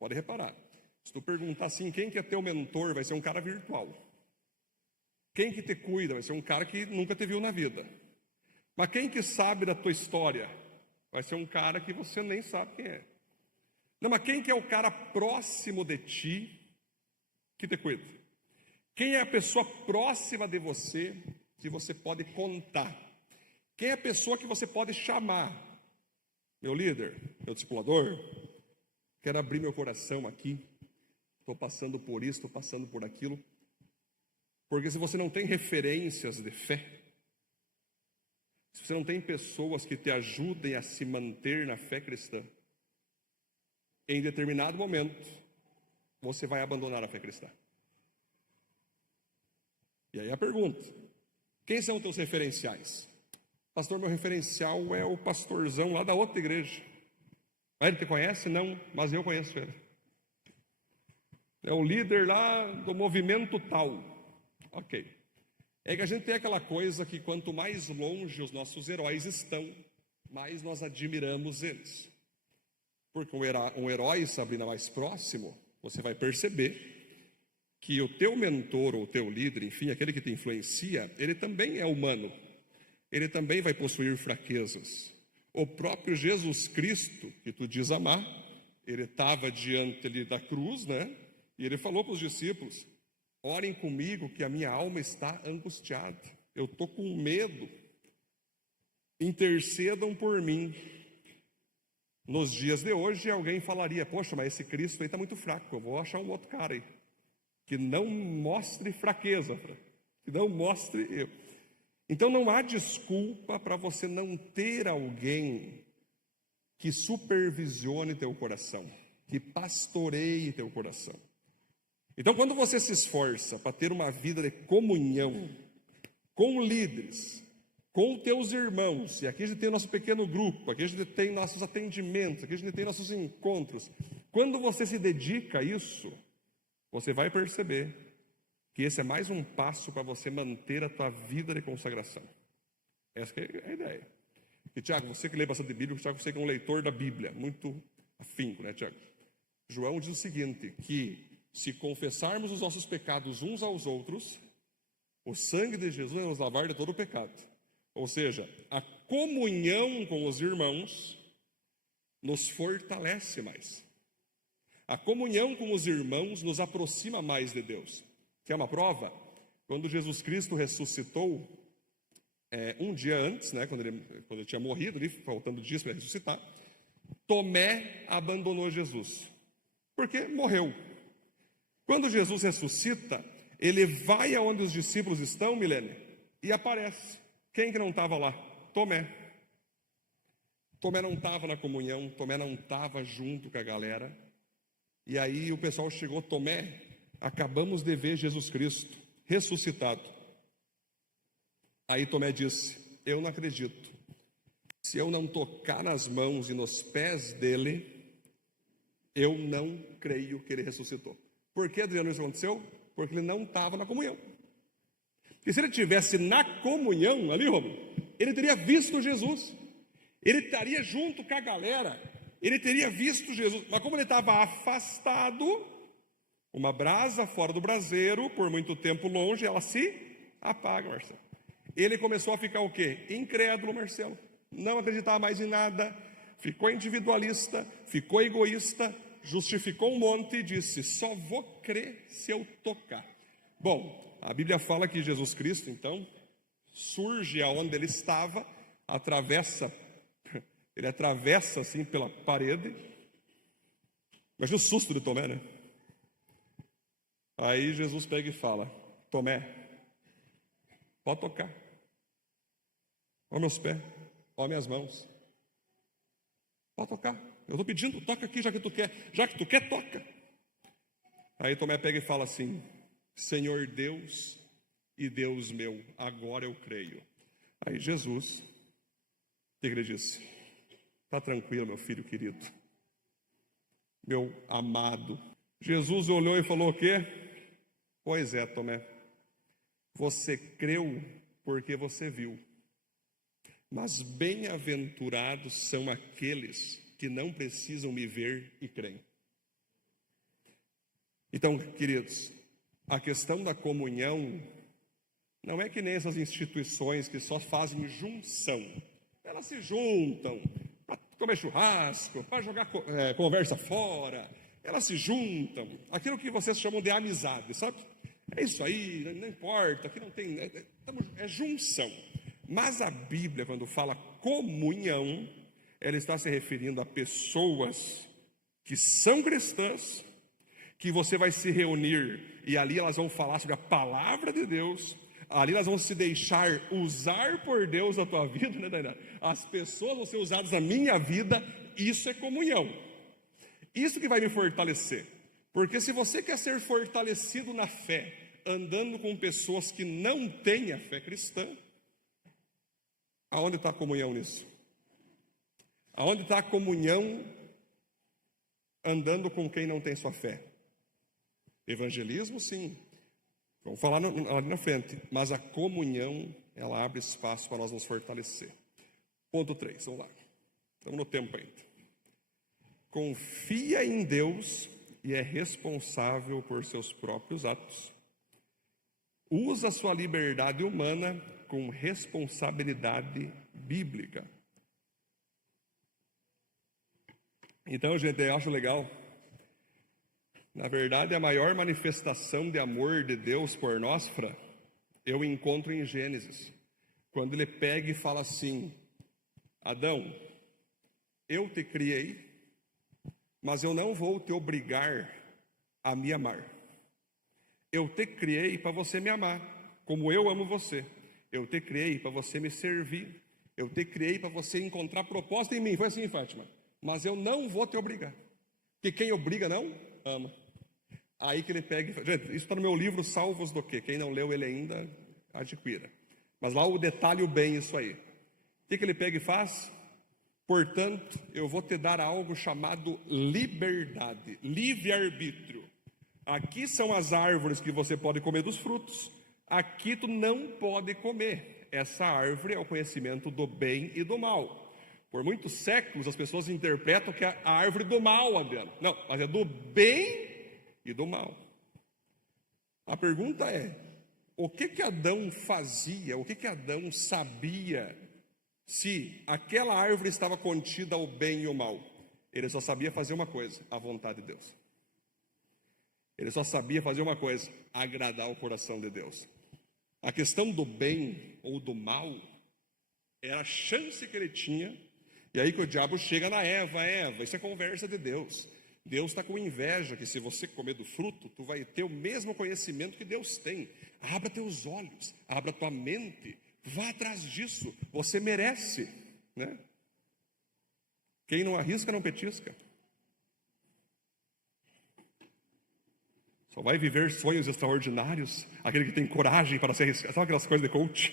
Pode reparar. Se tu perguntar assim, quem que é teu mentor, vai ser um cara virtual. Quem que te cuida, vai ser um cara que nunca te viu na vida. Mas quem que sabe da tua história, vai ser um cara que você nem sabe quem é. Não, mas quem que é o cara próximo de ti que te cuida? Quem é a pessoa próxima de você que você pode contar? Quem é a pessoa que você pode chamar? Meu líder, meu discipulador, quero abrir meu coração aqui, estou passando por isso, estou passando por aquilo. Porque se você não tem referências de fé, se você não tem pessoas que te ajudem a se manter na fé cristã, em determinado momento, você vai abandonar a fé cristã. E aí a pergunta, quem são os teus referenciais? Pastor, meu referencial é o pastorzão lá da outra igreja. Ele te conhece? Não, mas eu conheço ele. É o líder lá do movimento tal. Ok. É que a gente tem aquela coisa que quanto mais longe os nossos heróis estão, mais nós admiramos eles. Porque um herói, Sabrina, mais próximo, você vai perceber que o teu mentor ou o teu líder, enfim, aquele que te influencia, ele também é humano. Ele também vai possuir fraquezas. O próprio Jesus Cristo, que tu diz amar, ele estava diante ali da cruz, né? E ele falou para os discípulos, orem comigo que a minha alma está angustiada. Eu estou com medo. Intercedam por mim. Nos dias de hoje, alguém falaria, poxa, mas esse Cristo aí está muito fraco, eu vou achar um outro cara aí, que não mostre fraqueza, que não mostre eu. Então não há desculpa para você não ter alguém que supervisione teu coração. que pastoreie teu coração. Então, quando você se esforça para ter uma vida de comunhão com líderes, com teus irmãos, e aqui a gente tem o nosso pequeno grupo, aqui a gente tem nossos atendimentos, aqui a gente tem nossos encontros. Quando você se dedica a isso, você vai perceber que esse é mais um passo para você manter a tua vida de consagração. Essa que é a ideia. E Tiago, você que lê bastante Bíblia, Tiago, você que é um leitor da Bíblia, muito afinco, né, Tiago? João diz o seguinte, que se confessarmos os nossos pecados uns aos outros, o sangue de Jesus vai nos lavar de todo o pecado. Ou seja, a comunhão com os irmãos nos fortalece mais. A comunhão com os irmãos nos aproxima mais de Deus. Quer uma prova? Quando Jesus Cristo ressuscitou, um dia antes, né, quando ele tinha morrido, ali, faltando dias para ressuscitar, Tomé abandonou Jesus, porque morreu. Quando Jesus ressuscita, ele vai aonde os discípulos estão, Milene, e aparece. Quem que não estava lá? Tomé. Tomé não estava na comunhão, Tomé não estava junto com a galera. E aí o pessoal chegou, Tomé, acabamos de ver Jesus Cristo ressuscitado. Aí Tomé disse, eu não acredito. Se eu não tocar nas mãos e nos pés dele, eu não creio que ele ressuscitou. Por que, Adriano, isso aconteceu? Porque ele não estava na comunhão. Porque se ele estivesse na comunhão ali, Romulo, ele teria visto Jesus. Ele estaria junto com a galera. Ele teria visto Jesus. Mas como ele estava afastado, uma brasa fora do braseiro, por muito tempo longe, ela se apaga, Marcelo. Ele começou a ficar o quê? Incrédulo, Marcelo. Não acreditava mais em nada. Ficou individualista, ficou egoísta, justificou um monte e disse, só vou crer se eu tocar. Bom, a Bíblia fala que Jesus Cristo, então, surge aonde ele estava, ele atravessa assim pela parede. Imagina o susto de Tomé, né? Aí Jesus pega e fala, Tomé, pode tocar. Olha meus pés, olha minhas mãos. Pode tocar. Eu estou pedindo, toca aqui já que tu quer. Já que tu quer, toca. Aí Tomé pega e fala assim, Senhor Deus e Deus meu, agora eu creio. Aí Jesus, o que ele disse? Está tranquilo, meu filho querido, meu amado. Jesus olhou e falou o quê? Pois é, Tomé, você creu porque você viu. Mas bem-aventurados são aqueles que não precisam me ver e creem. Então, queridos, a questão da comunhão não é que nem essas instituições que só fazem junção. Elas se juntam para comer churrasco, para jogar conversa fora. Elas se juntam. Aquilo que vocês chamam de amizade, sabe? É isso aí, não importa, aqui não tem... É junção. Mas a Bíblia, quando fala comunhão, ela está se referindo a pessoas que são cristãs, que você vai se reunir e ali elas vão falar sobre a palavra de Deus, ali elas vão se deixar usar por Deus na tua vida, né, Dainá? As pessoas vão ser usadas na minha vida, isso é comunhão. Isso que vai me fortalecer. Porque se você quer ser fortalecido na fé, andando com pessoas que não têm a fé cristã, aonde está a comunhão nisso? Aonde está a comunhão andando com quem não tem sua fé? Evangelismo, sim. Vamos falar ali na frente. Mas a comunhão, ela abre espaço para nós nos fortalecer. Ponto 3, vamos lá. Estamos no tempo ainda. Confia em Deus e é responsável por seus próprios atos. Usa a sua liberdade humana com responsabilidade bíblica. Então, gente, eu acho legal. Na verdade, a maior manifestação de amor de Deus por nós, Fran, eu encontro em Gênesis. Quando ele pega e fala assim, Adão, eu te criei, mas eu não vou te obrigar a me amar. Eu te criei para você me amar, como eu amo você. Eu te criei para você me servir. Eu te criei para você encontrar propósito em mim. Foi assim, Fátima. Mas eu não vou te obrigar. Que quem obriga não ama. Aí que ele pega, gente, isso está no meu livro Salvos do Quê? Quem não leu ele ainda, adquira. Mas lá o detalhe bem isso aí. O que ele pega e faz? Portanto, eu vou te dar algo chamado liberdade, livre-arbítrio. Aqui são as árvores que você pode comer dos frutos. Aqui tu não pode comer. Essa árvore é o conhecimento do bem e do mal. Por muitos séculos as pessoas interpretam que é a árvore do mal, Adriano. Não, mas é do bem e do mal. A pergunta é: o que Adão fazia, o que Adão sabia se aquela árvore estava contida ao bem e ao mal? Ele só sabia fazer uma coisa: a vontade de Deus. Ele só sabia fazer uma coisa: agradar o coração de Deus. A questão do bem ou do mal era a chance que ele tinha. E aí que o diabo chega na Eva: isso é conversa de Deus. Deus está com inveja que se você comer do fruto, tu vai ter o mesmo conhecimento que Deus tem. Abra teus olhos, abra tua mente, vá atrás disso, você merece, né? Quem não arrisca não petisca. Só vai viver sonhos extraordinários aquele que tem coragem para se arriscar. Sabe aquelas coisas de coach?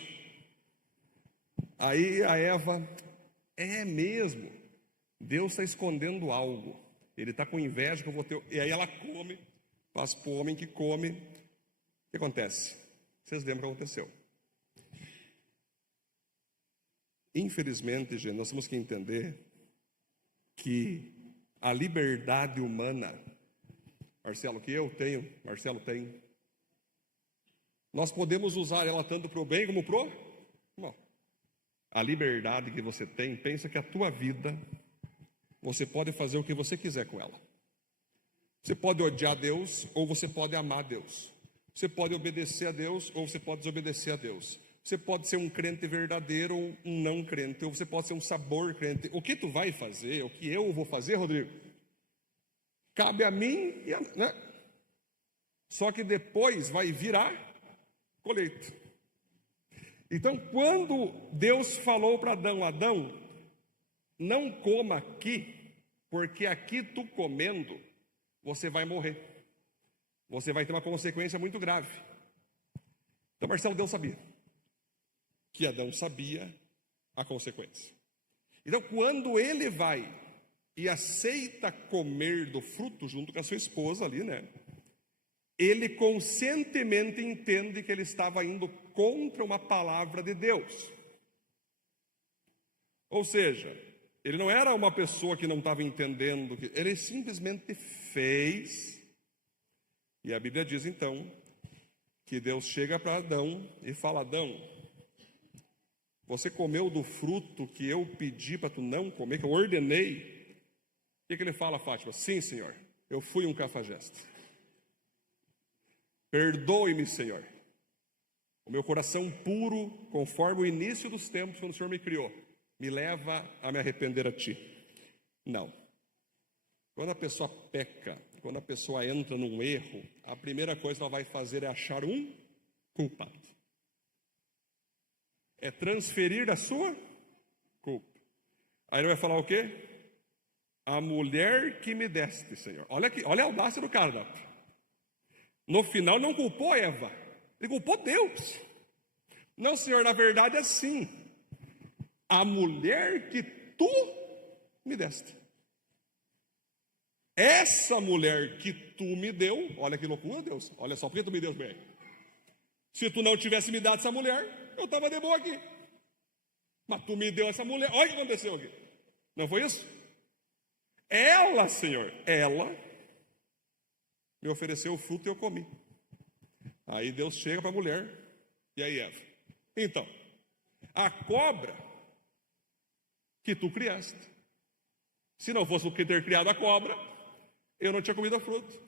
Aí a Eva: é mesmo, Deus está escondendo algo. Ele está com inveja que eu vou ter. E aí ela come, faz para o homem que come. O que acontece? Vocês lembram o que aconteceu? Infelizmente, gente, nós temos que entender que a liberdade humana, Marcelo, que eu tenho, Marcelo tem, nós podemos usar ela tanto para o bem como para o mal. A liberdade que você tem, pensa que a tua vida, você pode fazer o que você quiser com ela. Você pode odiar Deus ou você pode amar Deus. Você pode obedecer a Deus ou você pode desobedecer a Deus. Você pode ser um crente verdadeiro ou um não crente, ou você pode ser um sabor crente. O que tu vai fazer, o que eu vou fazer, Rodrigo, cabe a mim e a, né? Só que depois vai virar colheita. Então, quando Deus falou para Adão: Adão, não coma aqui, porque aqui tu comendo, você vai morrer. Você vai ter uma consequência muito grave. Então, Marcelo, Deus sabia que Adão sabia a consequência. Então, quando ele vai e aceita comer do fruto junto com a sua esposa ali, né? Ele conscientemente entende que ele estava indo contra uma palavra de Deus. Ou seja, ele não era uma pessoa que não estava entendendo, ele simplesmente fez. E a Bíblia diz então que Deus chega para Adão e fala: Adão, você comeu do fruto que eu pedi para tu não comer, que eu ordenei. O que ele fala, Fátima? Sim, Senhor, eu fui um cafajeste. Perdoe-me, Senhor. O meu coração puro, conforme o início dos tempos, quando o Senhor me criou, me leva a me arrepender a ti. Não. Quando a pessoa peca, quando a pessoa entra num erro, a primeira coisa que ela vai fazer é achar um culpado. É transferir a sua culpa. Aí ele vai falar o quê? A mulher que me deste, Senhor. Olha aqui, olha a audácia do cara. No final não culpou Eva, ele culpou Deus. Não, Senhor, na verdade é assim: a mulher que tu me deste. Essa mulher que tu me deu, olha que loucura, Deus. Olha só, por que tu me deu bem? Se tu não tivesse me dado essa mulher, eu estava de boa aqui. Mas tu me deu essa mulher, olha o que aconteceu aqui. Não foi isso? Ela, Senhor, ela me ofereceu o fruto e eu comi. Aí Deus chega para a mulher, e aí Eva: então, a cobra que tu criaste, se não fosse o que ter criado a cobra, eu não tinha comido o fruto.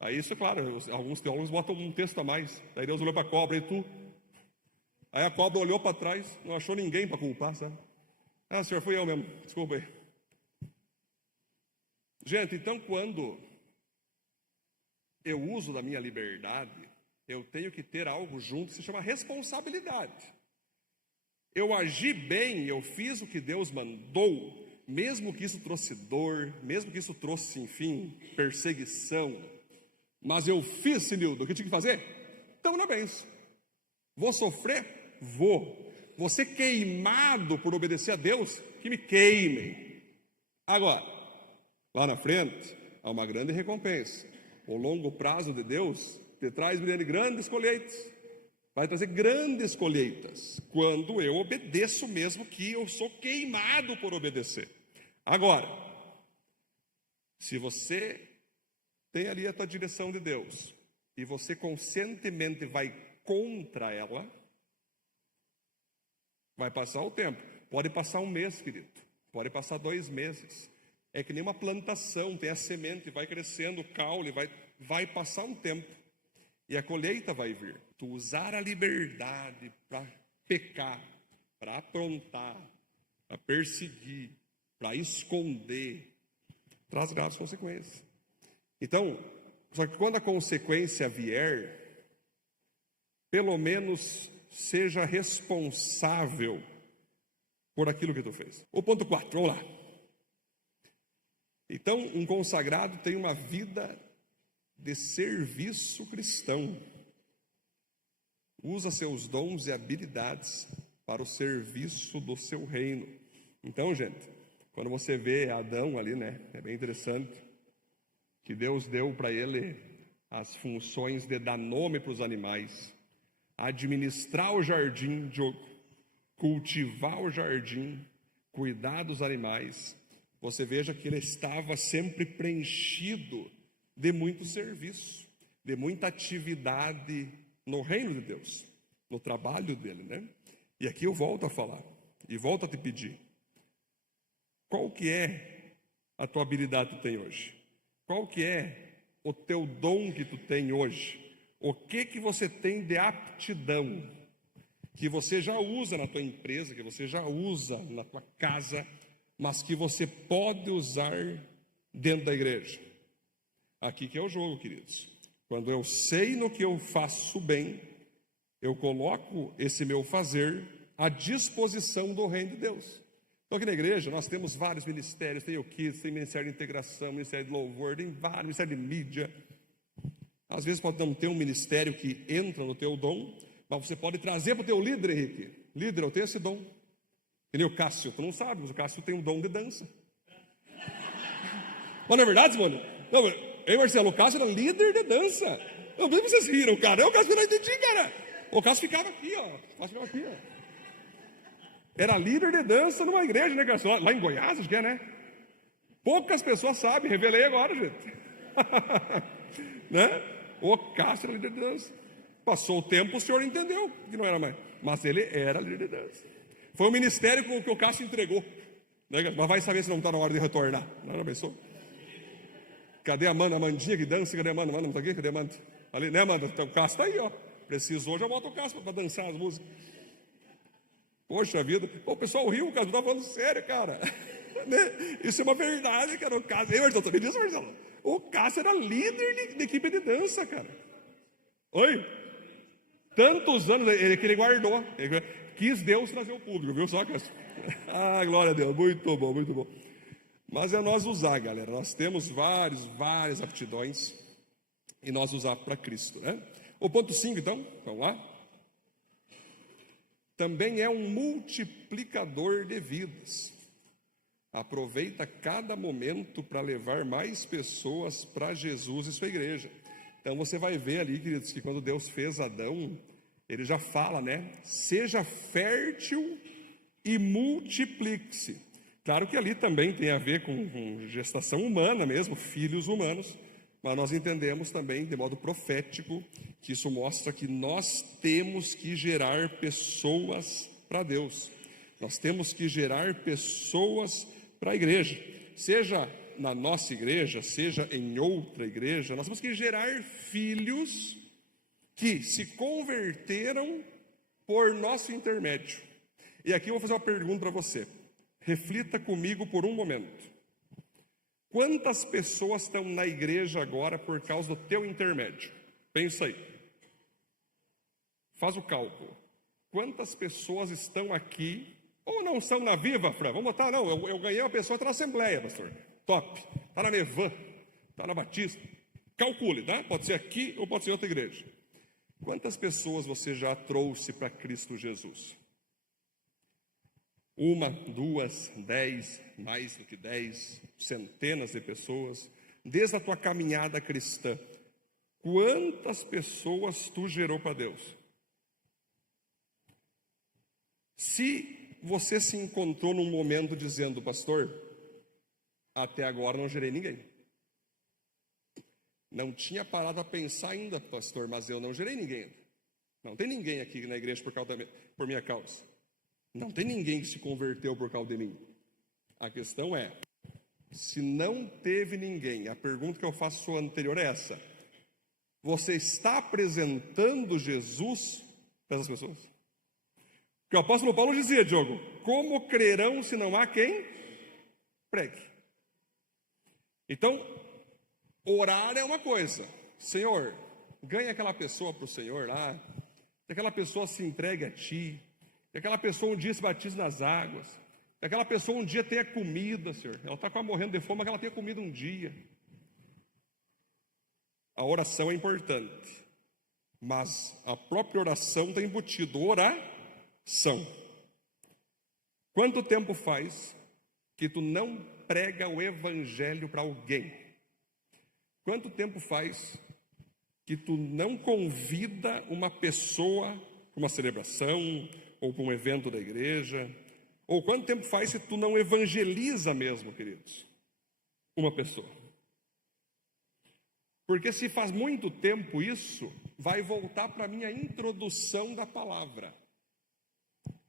Aí isso, claro, alguns teólogos botam um texto a mais. Aí Deus olhou para a cobra: e tu? Aí a cobra olhou para trás, não achou ninguém para culpar, sabe? Ah, Senhor, fui eu mesmo, desculpa aí. Gente, então quando eu uso da minha liberdade, eu tenho que ter algo junto que se chama responsabilidade. Eu agi bem, eu fiz o que Deus mandou, mesmo que isso trouxe dor, mesmo que isso trouxe, enfim, perseguição, mas eu fiz, Sinildo, o que tinha que fazer? Então, na benção. Vou sofrer? Vou. Vou ser queimado por obedecer a Deus? Que me queimem. Agora, lá na frente, há uma grande recompensa. O longo prazo de Deus te traz grandes colheitas. Vai trazer grandes colheitas, quando eu obedeço mesmo que eu sou queimado por obedecer. Agora, se você tem ali a tua direção de Deus, e você conscientemente vai contra ela, vai passar o tempo. Pode passar um mês, querido. Pode passar 2 meses. É que nem uma plantação, tem a semente, vai crescendo, o caule, vai passar um tempo. E a colheita vai vir. Tu usar a liberdade para pecar, para aprontar, para perseguir, para esconder, traz graves consequências. Então, só que quando a consequência vier, pelo menos seja responsável por aquilo que tu fez. O ponto 4, vamos lá. Então, um consagrado tem uma vida de serviço cristão. Usa seus dons e habilidades para o serviço do seu reino. Então, gente, quando você vê Adão ali, né, é bem interessante que Deus deu para ele as funções de dar nome para os animais, administrar o jardim, cultivar o jardim, cuidar dos animais. Você veja que ele estava sempre preenchido de muito serviço, de muita atividade no reino de Deus, no trabalho dele, né? E aqui eu volto a falar, e volto a te pedir, qual que é a tua habilidade que tu tem hoje? Qual que é o teu dom que tu tem hoje? O que você tem de aptidão, que você já usa na tua empresa, que você já usa na tua casa, mas que você pode usar dentro da igreja? Aqui que é o jogo, queridos. Quando eu sei no que eu faço bem, eu coloco esse meu fazer à disposição do reino de Deus. Então aqui na igreja nós temos vários ministérios, tem o Kids, tem Ministério de Integração, Ministério de Louvor, tem vários, Ministério de Mídia. Às vezes pode não ter um ministério que entra no teu dom, mas você pode trazer para o teu líder, Henrique. Líder, eu tenho esse dom. E nem o Cássio, tu não sabe, mas o Cássio tem um dom de dança. Mas não é verdade, mano? Não, ei, Marcelo, o Cássio era líder de dança. Não, por que vocês riram, cara? O Cássio não entendi, cara. O Cássio ficava aqui, ó. O Cássio ficava aqui, ó. Era líder de dança numa igreja, né, cara? Lá em Goiás, acho que é, né? Poucas pessoas sabem, revelei agora, gente. Né? O Cássio era líder de dança. Passou o tempo, o senhor entendeu que não era mais. Mas ele era líder de dança. Foi o ministério que o Cássio entregou. Né? Mas vai saber se não está na hora de retornar. Não pensou? Cadê a Amandinha que dança? Cadê a Amanda? Amanda não está aqui? Cadê a Amanda? Ali, né, Amanda? Então, o Cássio está aí, ó. Precisou, já bota o Cássio para dançar as músicas. Poxa vida. O pessoal riu, o Cássio estava falando sério, cara. Né? Isso é uma verdade, cara. O Cássio. Ei, Marcelo, também disso, Marcelo? O Cássio era líder de equipe de dança, cara. Oi? Tantos anos que ele guardou. Ele quis Deus trazer o público, viu só, Cássio? Ah, glória a Deus. Muito bom, muito bom. Mas é nós usar, galera. Nós temos várias aptidões e nós usar para Cristo, né? O ponto 5, então, vamos lá. Também é um multiplicador de vidas. Aproveita cada momento para levar mais pessoas para Jesus e sua igreja. Então você vai ver ali, queridos, que quando Deus fez Adão, ele já fala, né? Seja fértil e multiplique-se. Claro que ali também tem a ver com gestação humana mesmo, filhos humanos, mas nós entendemos também, de modo profético, que isso mostra que nós temos que gerar pessoas para Deus. Nós temos que gerar pessoas para a igreja. Seja na nossa igreja, seja em outra igreja, nós temos que gerar filhos que se converteram por nosso intermédio. E aqui eu vou fazer uma pergunta para você. Reflita comigo por um momento. Quantas pessoas estão na igreja agora por causa do teu intermédio? Pensa aí. Faz o cálculo. Quantas pessoas estão aqui Ou não são na Viva, Fran? Vamos botar, não, eu ganhei uma pessoa que está na Assembleia, pastor. Top. Está na Nevan, está na Batista. Calcule, tá? Pode ser aqui ou pode ser em outra igreja. Quantas pessoas você já trouxe para Cristo Jesus? 1, 2, 10, mais do que 10, centenas de pessoas. Desde a tua caminhada cristã, quantas pessoas tu gerou para Deus? Se você se encontrou num momento dizendo, pastor, até agora não gerei ninguém. Não tinha parado a pensar ainda, pastor, mas eu não gerei ninguém. Não tem ninguém aqui na igreja por minha causa. Não tem ninguém que se converteu por causa de mim. A questão é, se não teve ninguém, a pergunta que eu faço anterior é essa: você está apresentando Jesus para essas pessoas? Porque o apóstolo Paulo dizia, Diogo, como crerão se não há quem pregue? Então, orar é uma coisa. Senhor, ganha aquela pessoa para o Senhor lá, que aquela pessoa se entregue a Ti, que aquela pessoa um dia se batize nas águas, que aquela pessoa um dia tenha comida, Senhor. Ela está quase morrendo de fome, mas que ela tenha comida um dia. A oração é importante, mas a própria oração está embutido oração. Quanto tempo faz que tu não prega o evangelho para alguém? Quanto tempo faz que tu não convida uma pessoa para uma celebração ou para um evento da igreja? Ou quanto tempo faz que tu não evangeliza mesmo, queridos, uma pessoa? Porque se faz muito tempo isso, vai voltar para a minha introdução da palavra.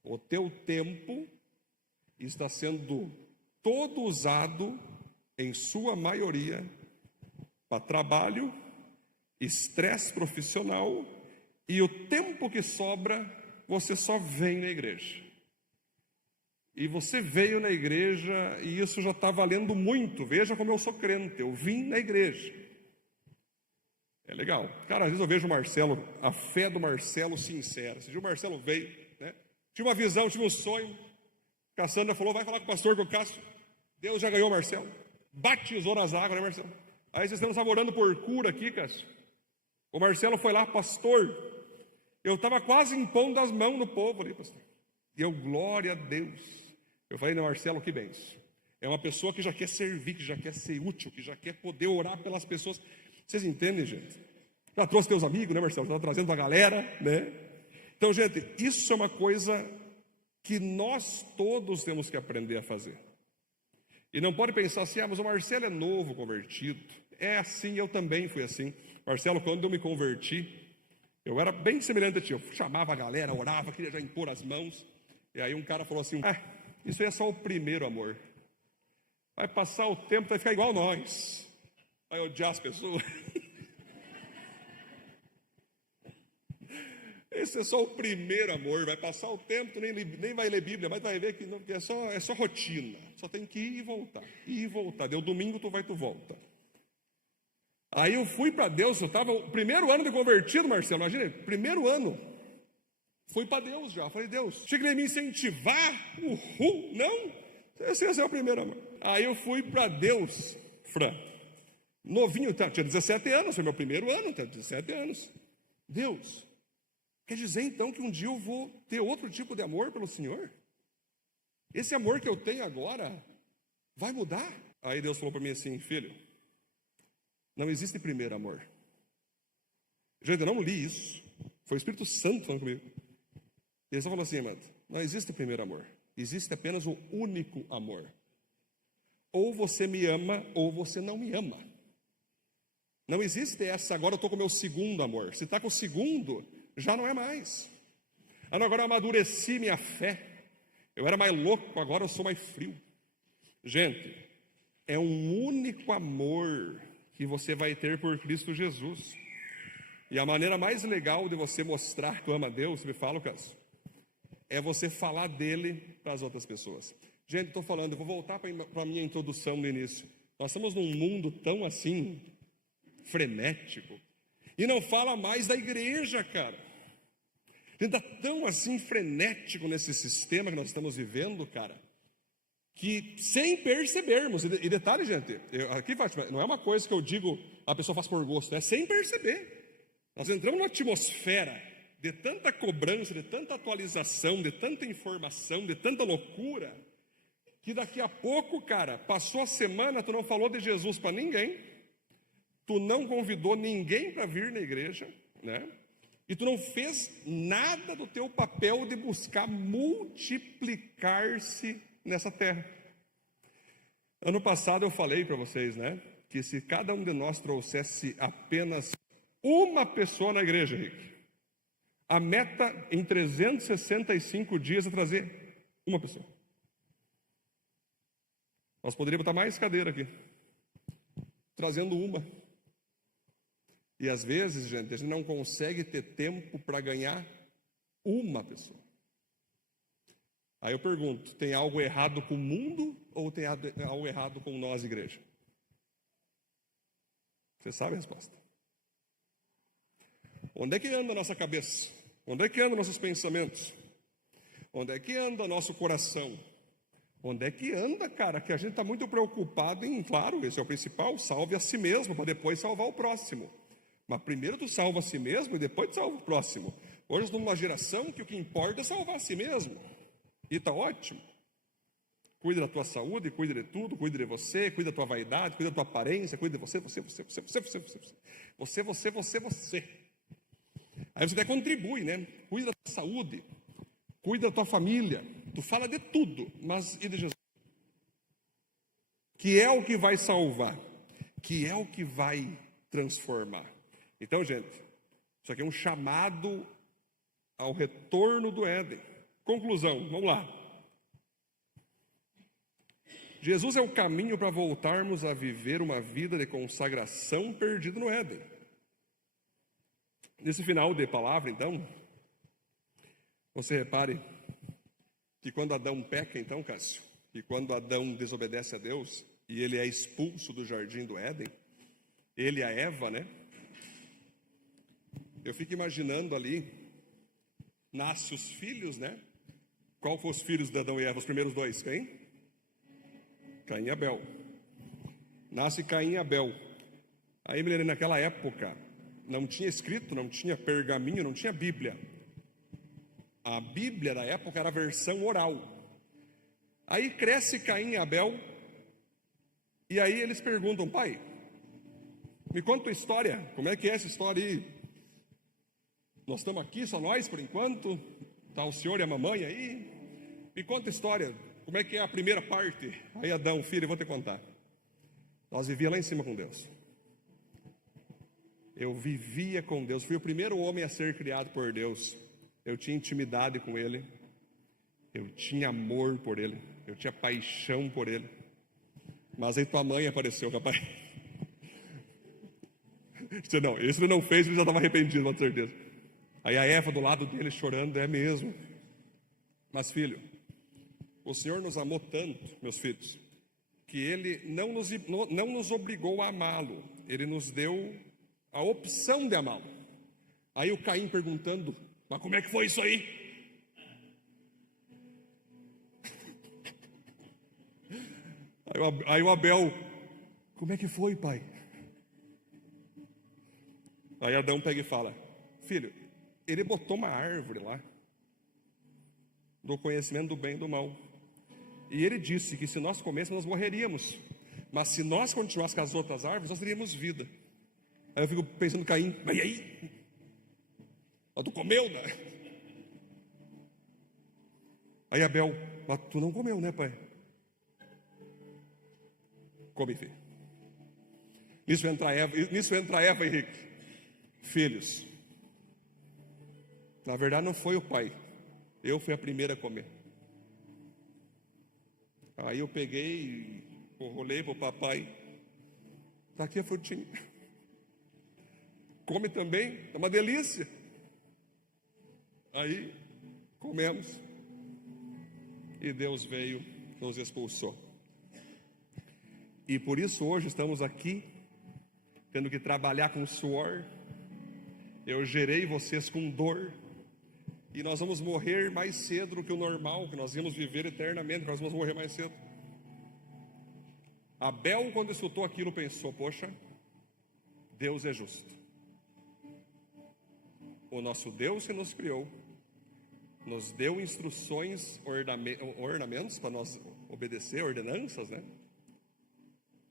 O teu tempo está sendo todo usado, em sua maioria, para trabalho, estresse profissional, e o tempo que sobra, você só vem na igreja. E você veio na igreja, e isso já está valendo muito. Veja como eu sou crente, eu vim na igreja. É legal. Cara, às vezes eu vejo o Marcelo, a fé do Marcelo sincera. Esse dia o Marcelo veio, né? Tinha uma visão, tinha um sonho. Cassandra falou, vai falar com o pastor, com o Cássio. Deus já ganhou o Marcelo. Batizou nas águas, né, Marcelo? Aí vocês estão orando por cura aqui, Cássio. O Marcelo foi lá, pastor. Eu estava quase impondo as mãos no povo ali, pastor. E eu, glória a Deus. Eu falei, não, Marcelo, que benção. É uma pessoa que já quer servir, que já quer ser útil, que já quer poder orar pelas pessoas. Vocês entendem, gente? Já trouxe teus amigos, né, Marcelo? Já está trazendo a galera, né? Então, gente, isso é uma coisa que nós todos temos que aprender a fazer. E não pode pensar assim, mas o Marcelo é novo convertido. É assim, eu também fui assim. Marcelo, quando eu me converti, eu era bem semelhante a ti. Eu chamava a galera, orava, queria já impor as mãos. E aí um cara falou assim, isso aí é só o primeiro amor. Vai passar o tempo, vai ficar igual nós. Vai odiar as pessoas. Esse é só o primeiro amor, vai passar o tempo, tu nem vai ler Bíblia, mas vai ver que, não, que é só rotina, só tem que ir e voltar, deu domingo, tu volta. Aí eu fui para Deus, eu estava o primeiro ano de convertido, Marcelo, imagina, primeiro ano, fui para Deus já, falei, Deus, chega a me incentivar, não, esse é o primeiro amor. Aí eu fui para Deus, Fran, novinho, tinha 17 anos, foi meu primeiro ano, tinha 17 anos, Deus, quer dizer então que um dia eu vou ter outro tipo de amor pelo Senhor? Esse amor que eu tenho agora vai mudar? Aí Deus falou para mim assim, filho, não existe primeiro amor. Gente, eu não li isso, foi o Espírito Santo falando comigo. Ele só falou assim, amado, não existe primeiro amor, existe apenas o único amor. Ou você me ama, ou você não me ama. Não existe essa, agora eu estou com o meu segundo amor. Se está com o segundo, já não é mais. Agora eu amadureci minha fé. Eu era mais louco, agora eu sou mais frio. Gente, é um único amor que você vai ter por Cristo Jesus. E a maneira mais legal de você mostrar que tu ama a Deus, me fala, Cássio, é você falar dele para as outras pessoas. Gente, estou falando, eu vou voltar para a minha introdução no início. Nós estamos num mundo tão assim, frenético. E não fala mais da igreja, cara. A gente está tão assim frenético nesse sistema que nós estamos vivendo, cara, que sem percebermos, e detalhe, gente, aqui não é uma coisa que eu digo, a pessoa faz por gosto, é sem perceber. Nós entramos numa atmosfera de tanta cobrança, de tanta atualização, de tanta informação, de tanta loucura, que daqui a pouco, cara, passou a semana, tu não falou de Jesus para ninguém, tu não convidou ninguém para vir na igreja, né? E tu não fez nada do teu papel de buscar multiplicar-se nessa terra. Ano passado eu falei para vocês, né, que se cada um de nós trouxesse apenas uma pessoa na igreja, Henrique, a meta em 365 dias é trazer uma pessoa. Nós poderíamos botar mais cadeira aqui, trazendo uma. E às vezes, gente, a gente não consegue ter tempo para ganhar uma pessoa. Aí eu pergunto, tem algo errado com o mundo ou tem algo errado com nós, igreja? Você sabe a resposta. Onde é que anda a nossa cabeça? Onde é que andam nossos pensamentos? Onde é que anda nosso coração? Onde é que anda, cara, que a gente está muito preocupado em, claro, esse é o principal, salve a si mesmo, para depois salvar o próximo. Mas primeiro tu salva a si mesmo e depois tu salva o próximo. Hoje estamos numa geração que o que importa é salvar a si mesmo. E está ótimo. Cuida da tua saúde, cuida de tudo, cuida de você, cuida da tua vaidade, cuida da tua aparência, cuida de você. Aí você até contribui, né? Cuida da tua saúde, cuida da tua família. Tu fala de tudo, mas e de Jesus? Que é o que vai salvar, que é o que vai transformar. Então, gente, isso aqui é um chamado ao retorno do Éden. Conclusão, vamos lá. Jesus é o caminho para voltarmos a viver uma vida de consagração perdida no Éden. Nesse final de palavra, então, você repare que quando Adão peca, então, Cássio, e quando Adão desobedece a Deus, e ele é expulso do jardim do Éden, ele e a Eva, né? Eu fico imaginando ali, nasce os filhos, né? Qual foram os filhos de Adão e Eva, os primeiros dois? Quem? Caim e Abel. Nasce Caim e Abel. Aí, naquela época, não tinha escrito, não tinha pergaminho, não tinha Bíblia. A Bíblia da época era a versão oral. Aí cresce Caim e Abel, e aí eles perguntam, pai, me conta a história, como é que é essa história aí? Nós estamos aqui, só nós por enquanto, está o senhor e a mamãe aí, me conta a história, como é que é a primeira parte? Aí Adão, filho, eu vou te contar. Nós vivíamos lá em cima com Deus. Eu vivia com Deus, fui o primeiro homem a ser criado por Deus. Eu tinha intimidade com Ele, eu tinha amor por Ele, eu tinha paixão por Ele. Mas aí tua mãe apareceu, rapaz. Não, isso ele não fez, ele já estava arrependido, com certeza. Aí a Eva do lado dele chorando, é mesmo. Mas filho, o Senhor nos amou tanto, meus filhos, que Ele não nos obrigou a amá-lo, Ele nos deu a opção de amá-lo. Aí o Caim perguntando, mas como é que foi isso aí? Aí o Abel, como é que foi, pai? Aí Adão pega e fala, filho, ele botou uma árvore lá, do conhecimento do bem e do mal. E ele disse que se nós comêssemos, nós morreríamos. Mas se nós continuássemos com as outras árvores, nós teríamos vida. Aí eu fico pensando, Caim, mas e aí? Mas tu comeu, né? Aí Abel, mas tu não comeu, né, pai? Come, filho. Nisso entra a Eva, Henrique. Filhos. Na verdade não foi o pai. Eu fui a primeira a comer. Aí eu peguei, rolei para o papai. Está aqui a frutinha. Come também, é uma delícia. Aí comemos. E Deus veio, nos expulsou. E por isso hoje estamos aqui, tendo que trabalhar com suor. Eu gerei vocês com dor. e nós vamos morrer mais cedo do que o normal, que nós íamos viver eternamente, que nós vamos morrer mais cedo. Abel, quando escutou aquilo, pensou: poxa, Deus é justo. O nosso Deus que nos criou, nos deu instruções, ornamentos para nós obedecer, ordenanças, né?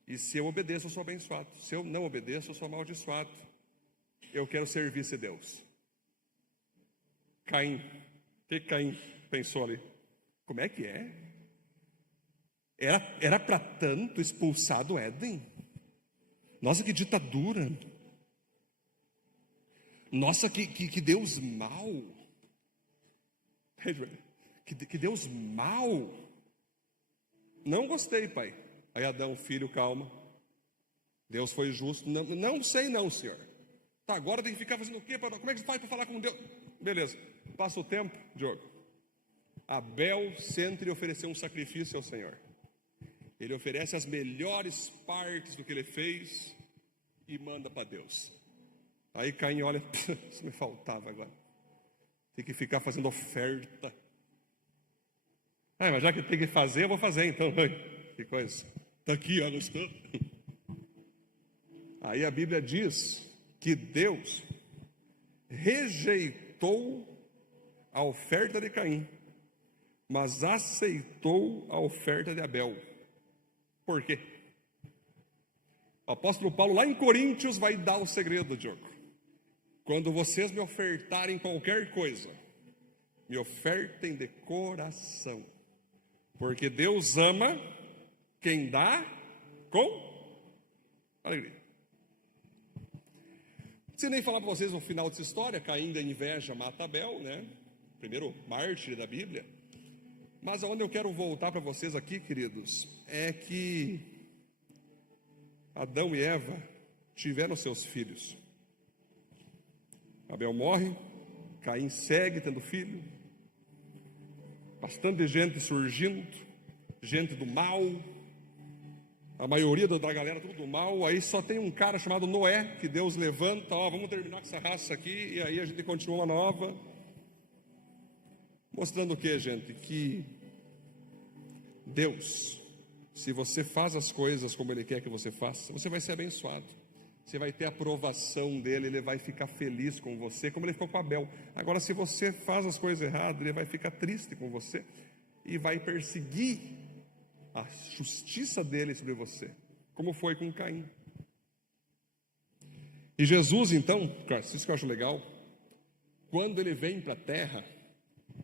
E se eu obedeço, eu sou abençoado. Se eu não obedeço, eu sou amaldiçoado. Eu quero servir esse Deus. Caim, o que Caim pensou ali? Como é que é? Era para tanto expulsar do Éden? Nossa, que ditadura! Nossa, que Deus mau! Que Deus mau! Não gostei, pai. Aí Adão, filho, calma. Deus foi justo. Não sei não, senhor. Tá, agora tem que ficar fazendo o quê? Como é que faz para falar com Deus? Beleza, passa o tempo, Diogo. Abel sempre ofereceu um sacrifício ao Senhor. Ele oferece as melhores partes do que ele fez e manda para Deus. Aí Caim olha: isso me faltava agora. Tem que ficar fazendo oferta. Mas já que tem que fazer, eu vou fazer então. Que coisa. Está aqui, ó, gostou? Aí a Bíblia diz que Deus rejeitou a oferta de Caim, mas aceitou a oferta de Abel. Por quê? O apóstolo Paulo, lá em Coríntios, vai dar o segredo, Diogo. Quando vocês me ofertarem qualquer coisa, me ofertem de coração, porque Deus ama quem dá com alegria. Não preciso nem falar para vocês no final dessa história. Caim da inveja mata Abel, né? Primeiro mártir da Bíblia. Mas aonde eu quero voltar para vocês aqui, queridos, é que Adão e Eva tiveram seus filhos. Abel morre, Caim segue tendo filho, bastante gente surgindo, gente do mal, a maioria da galera tudo do mal. Aí só tem um cara chamado Noé, que Deus levanta: vamos terminar com essa raça aqui, e aí a gente continua uma nova. Mostrando o que, gente? Que Deus, se você faz as coisas como Ele quer que você faça, você vai ser abençoado. Você vai ter a aprovação dEle, Ele vai ficar feliz com você, como Ele ficou com Abel. Agora, se você faz as coisas erradas, Ele vai ficar triste com você e vai perseguir a justiça dEle sobre você, como foi com Caim. E Jesus, então, isso que eu acho legal, quando Ele vem para a terra,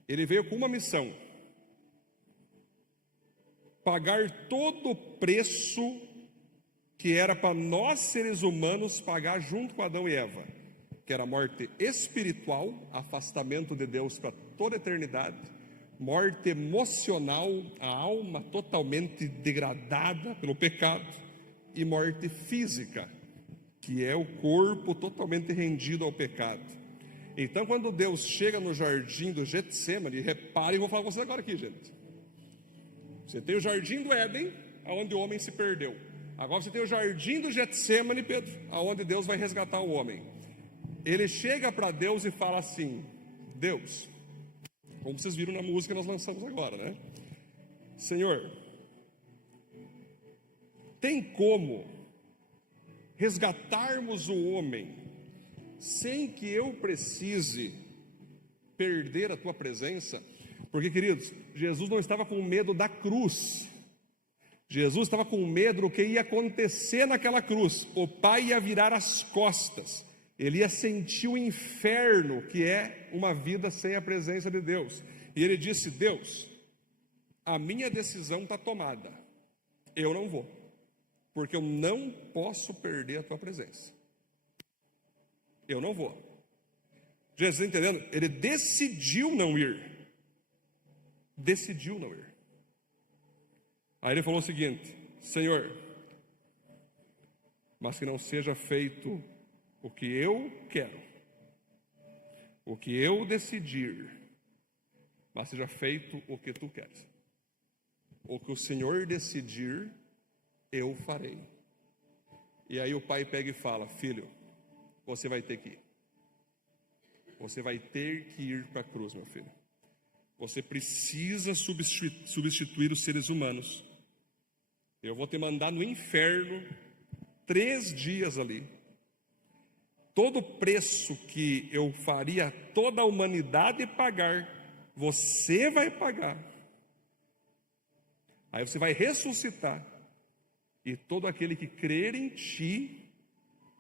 Ele veio com uma missão: pagar todo o preço que era para nós seres humanos pagar junto com Adão e Eva, que era morte espiritual, afastamento de Deus para toda a eternidade, morte emocional, a alma totalmente degradada pelo pecado, e morte física, que é o corpo totalmente rendido ao pecado. Então, quando Deus chega no jardim do Getsemane, reparem, vou falar com você agora aqui, gente. Você tem o jardim do Éden, onde o homem se perdeu. Agora você tem o jardim do Getsemane, Pedro, onde Deus vai resgatar o homem. Ele chega para Deus e fala assim: Deus, como vocês viram na música que nós lançamos agora, né? Senhor, tem como resgatarmos o homem sem que eu precise perder a tua presença? Porque, queridos, Jesus não estava com medo da cruz. Jesus estava com medo do que ia acontecer naquela cruz. O Pai ia virar as costas. Ele ia sentir o inferno, que é uma vida sem a presença de Deus. E ele disse: Deus, a minha decisão está tomada. Eu não vou, porque eu não posso perder a tua presença. Eu não vou. Jesus, entendendo? Ele decidiu não ir. Decidiu não ir. Aí ele falou o seguinte: Senhor, mas que não seja feito o que eu quero, o que eu decidir, mas seja feito o que tu queres. O que o Senhor decidir, eu farei. E aí o pai pega e fala: filho, você vai ter que ir. você vai ter que ir para a cruz, meu filho. Você precisa substituir os seres humanos. Eu vou te mandar no inferno 3 dias ali. Todo preço que eu faria toda a humanidade pagar, você vai pagar. Aí você vai ressuscitar. E todo aquele que crer em ti,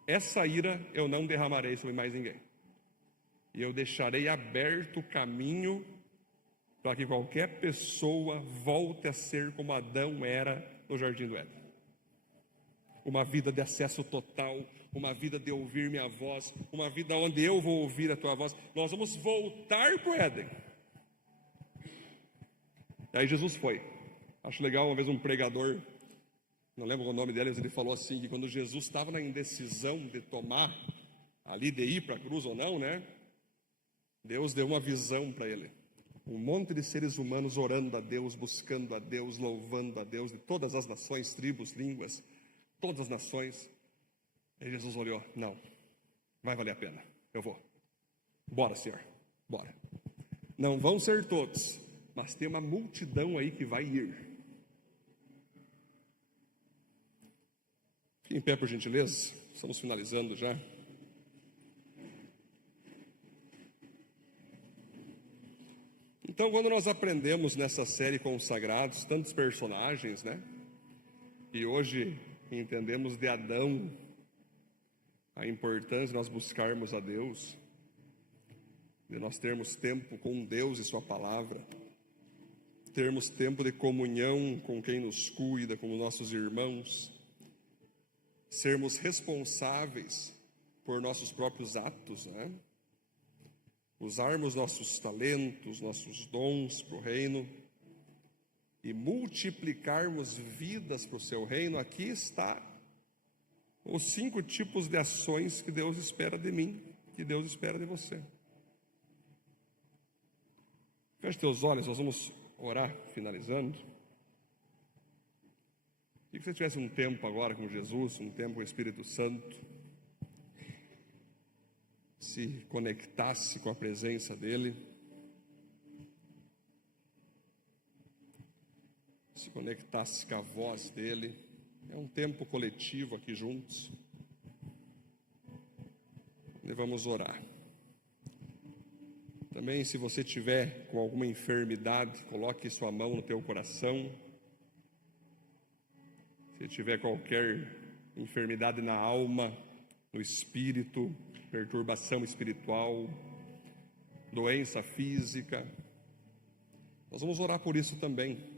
essa ira eu não derramarei sobre mais ninguém. E eu deixarei aberto o caminho para que qualquer pessoa volte a ser como Adão era no Jardim do Éden. Uma vida de acesso total, uma vida de ouvir minha voz, uma vida onde eu vou ouvir a tua voz. Nós vamos voltar para o Éden. E aí Jesus foi. Acho legal, uma vez um pregador, não lembro o nome dele, mas ele falou assim, que quando Jesus estava na indecisão de tomar, ali de ir para a cruz ou não, né? Deus deu uma visão para ele. Um monte de seres humanos orando a Deus, buscando a Deus, louvando a Deus, de todas as nações, tribos, línguas, todas as nações. E Jesus olhou, não, vai valer a pena, eu vou. Bora, Senhor, bora. Não vão ser todos, mas tem uma multidão aí que vai ir. Fique em pé, por gentileza, estamos finalizando já. Então, quando nós aprendemos nessa série Consagrados, tantos personagens, né? E hoje entendemos de Adão a importância de nós buscarmos a Deus, de nós termos tempo com Deus e sua palavra, termos tempo de comunhão com quem nos cuida, com os nossos irmãos, sermos responsáveis por nossos próprios atos, né? Usarmos nossos talentos, nossos dons para o reino e multiplicarmos vidas para o seu reino. Aqui está os 5 tipos de ações que Deus espera de mim, que Deus espera de você. Feche teus olhos, nós vamos orar, finalizando. E que você tivesse um tempo agora com Jesus, um tempo com o Espírito Santo, se conectasse com a presença dEle, se conectasse com a voz dEle. É um tempo coletivo aqui juntos. E vamos orar. Também, se você tiver com alguma enfermidade, coloque sua mão no teu coração. Se tiver qualquer enfermidade na alma, no espírito, perturbação espiritual, doença física, nós vamos orar por isso também.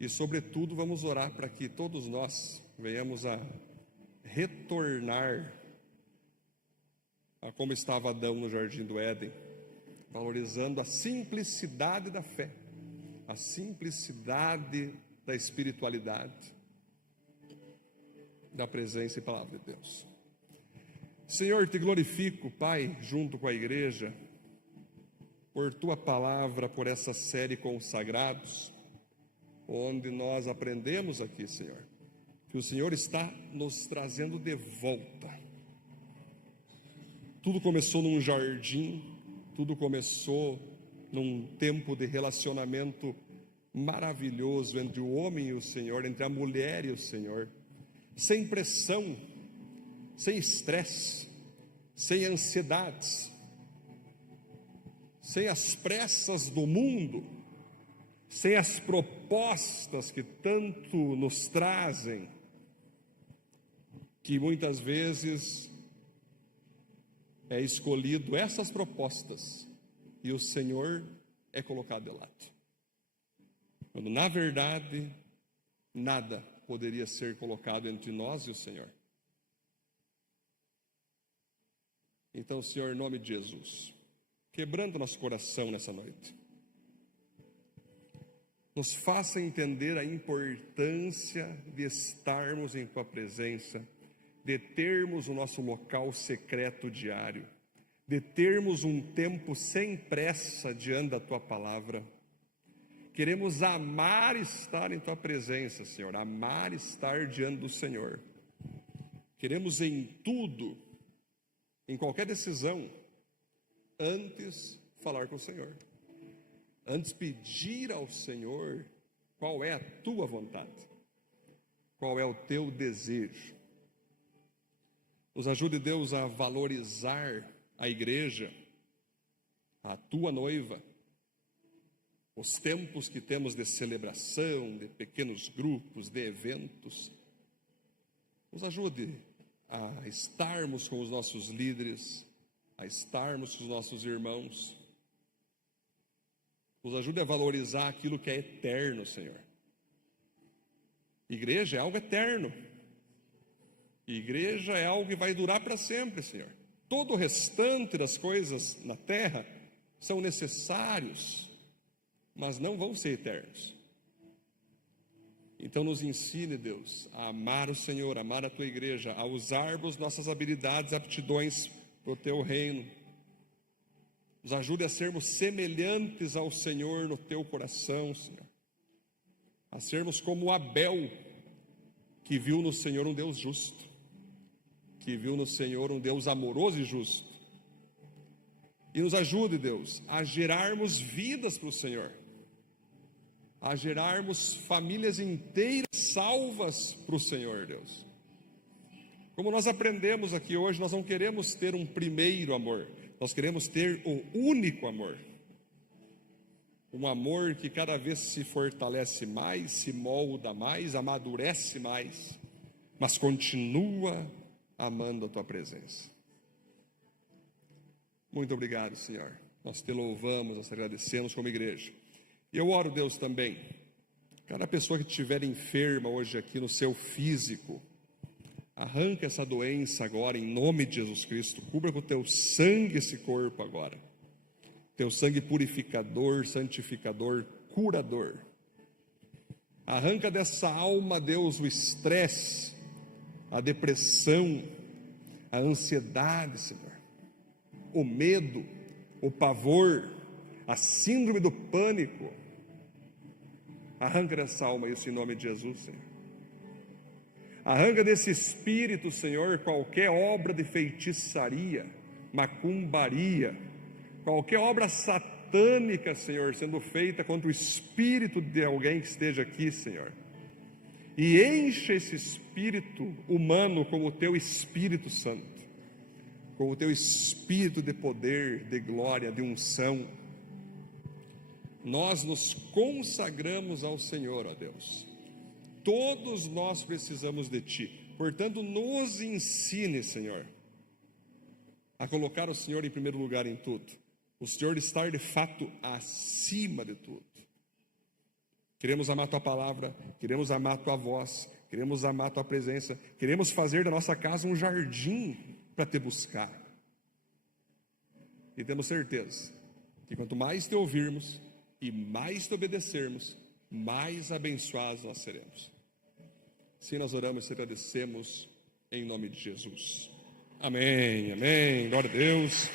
E, sobretudo, vamos orar para que todos nós venhamos a retornar a como estava Adão no Jardim do Éden, valorizando a simplicidade da fé, a simplicidade da espiritualidade, da presença e palavra de Deus. Senhor, te glorifico, Pai, junto com a igreja, por tua palavra, por essa série Consagrados, onde nós aprendemos aqui, Senhor, que o Senhor está nos trazendo de volta. Tudo começou num jardim, tudo começou num tempo de relacionamento maravilhoso entre o homem e o Senhor, entre a mulher e o Senhor, sem pressão, sem estresse, sem ansiedades, sem as pressas do mundo, sem as propostas que tanto nos trazem, que muitas vezes é escolhido essas propostas e o Senhor é colocado de lado, quando na verdade nada poderia ser colocado entre nós e o Senhor. Então, Senhor, em nome de Jesus, quebrando nosso coração nessa noite, nos faça entender a importância de estarmos em tua presença, de termos o nosso local secreto diário, de termos um tempo sem pressa diante da tua palavra. Queremos amar estar em tua presença, Senhor, amar estar diante do Senhor. Queremos em tudo, em qualquer decisão, antes falar com o Senhor. Antes pedir ao Senhor qual é a tua vontade, qual é o teu desejo. Nos ajude, Deus, a valorizar a igreja, a tua noiva, os tempos que temos de celebração, de pequenos grupos, de eventos. Nos ajude a estarmos com os nossos líderes, a estarmos com os nossos irmãos. Nos ajude a valorizar aquilo que é eterno, Senhor. Igreja é algo eterno. Igreja é algo que vai durar para sempre, Senhor. Todo o restante das coisas na terra são necessários, mas não vão ser eternos. Então nos ensine, Deus, a amar o Senhor, a amar a tua igreja, a usarmos nossas habilidades, aptidões para o teu reino. Nos ajude a sermos semelhantes ao Senhor no teu coração, Senhor. A sermos como Abel, que viu no Senhor um Deus justo, que viu no Senhor um Deus amoroso e justo. E nos ajude, Deus, a gerarmos vidas para o Senhor, a gerarmos famílias inteiras salvas para o Senhor, Deus. Como nós aprendemos aqui hoje, nós não queremos ter um primeiro amor, nós queremos ter o único amor. Um amor que cada vez se fortalece mais, se molda mais, amadurece mais, mas continua amando a tua presença. Muito obrigado, Senhor. Nós te louvamos, nós te agradecemos como igreja. E eu oro, Deus, também, cada pessoa que estiver enferma hoje aqui no seu físico, arranca essa doença agora em nome de Jesus Cristo, cubra com o teu sangue esse corpo agora, teu sangue purificador, santificador, curador. Arranca dessa alma, Deus, o estresse, a depressão, a ansiedade, Senhor, o medo, o pavor, a síndrome do pânico. Arranca dessa alma isso em nome de Jesus, Senhor. Arranca desse espírito, Senhor, qualquer obra de feitiçaria, macumbaria, qualquer obra satânica, Senhor, sendo feita contra o espírito de alguém que esteja aqui, Senhor. E encha esse espírito humano com o teu Espírito Santo, com o teu espírito de poder, de glória, de unção. Nós nos consagramos ao Senhor, ó Deus. Todos nós precisamos de Ti. Portanto, nos ensine, Senhor, a colocar o Senhor em primeiro lugar em tudo. O Senhor estar de fato acima de tudo. Queremos amar Tua palavra, queremos amar Tua voz, queremos amar Tua presença, queremos fazer da nossa casa um jardim para Te buscar. E temos certeza que quanto mais Te ouvirmos e mais Te obedecermos, mais abençoados nós seremos. Sim, nós oramos e Te agradecemos em nome de Jesus. Amém, amém, glória a Deus.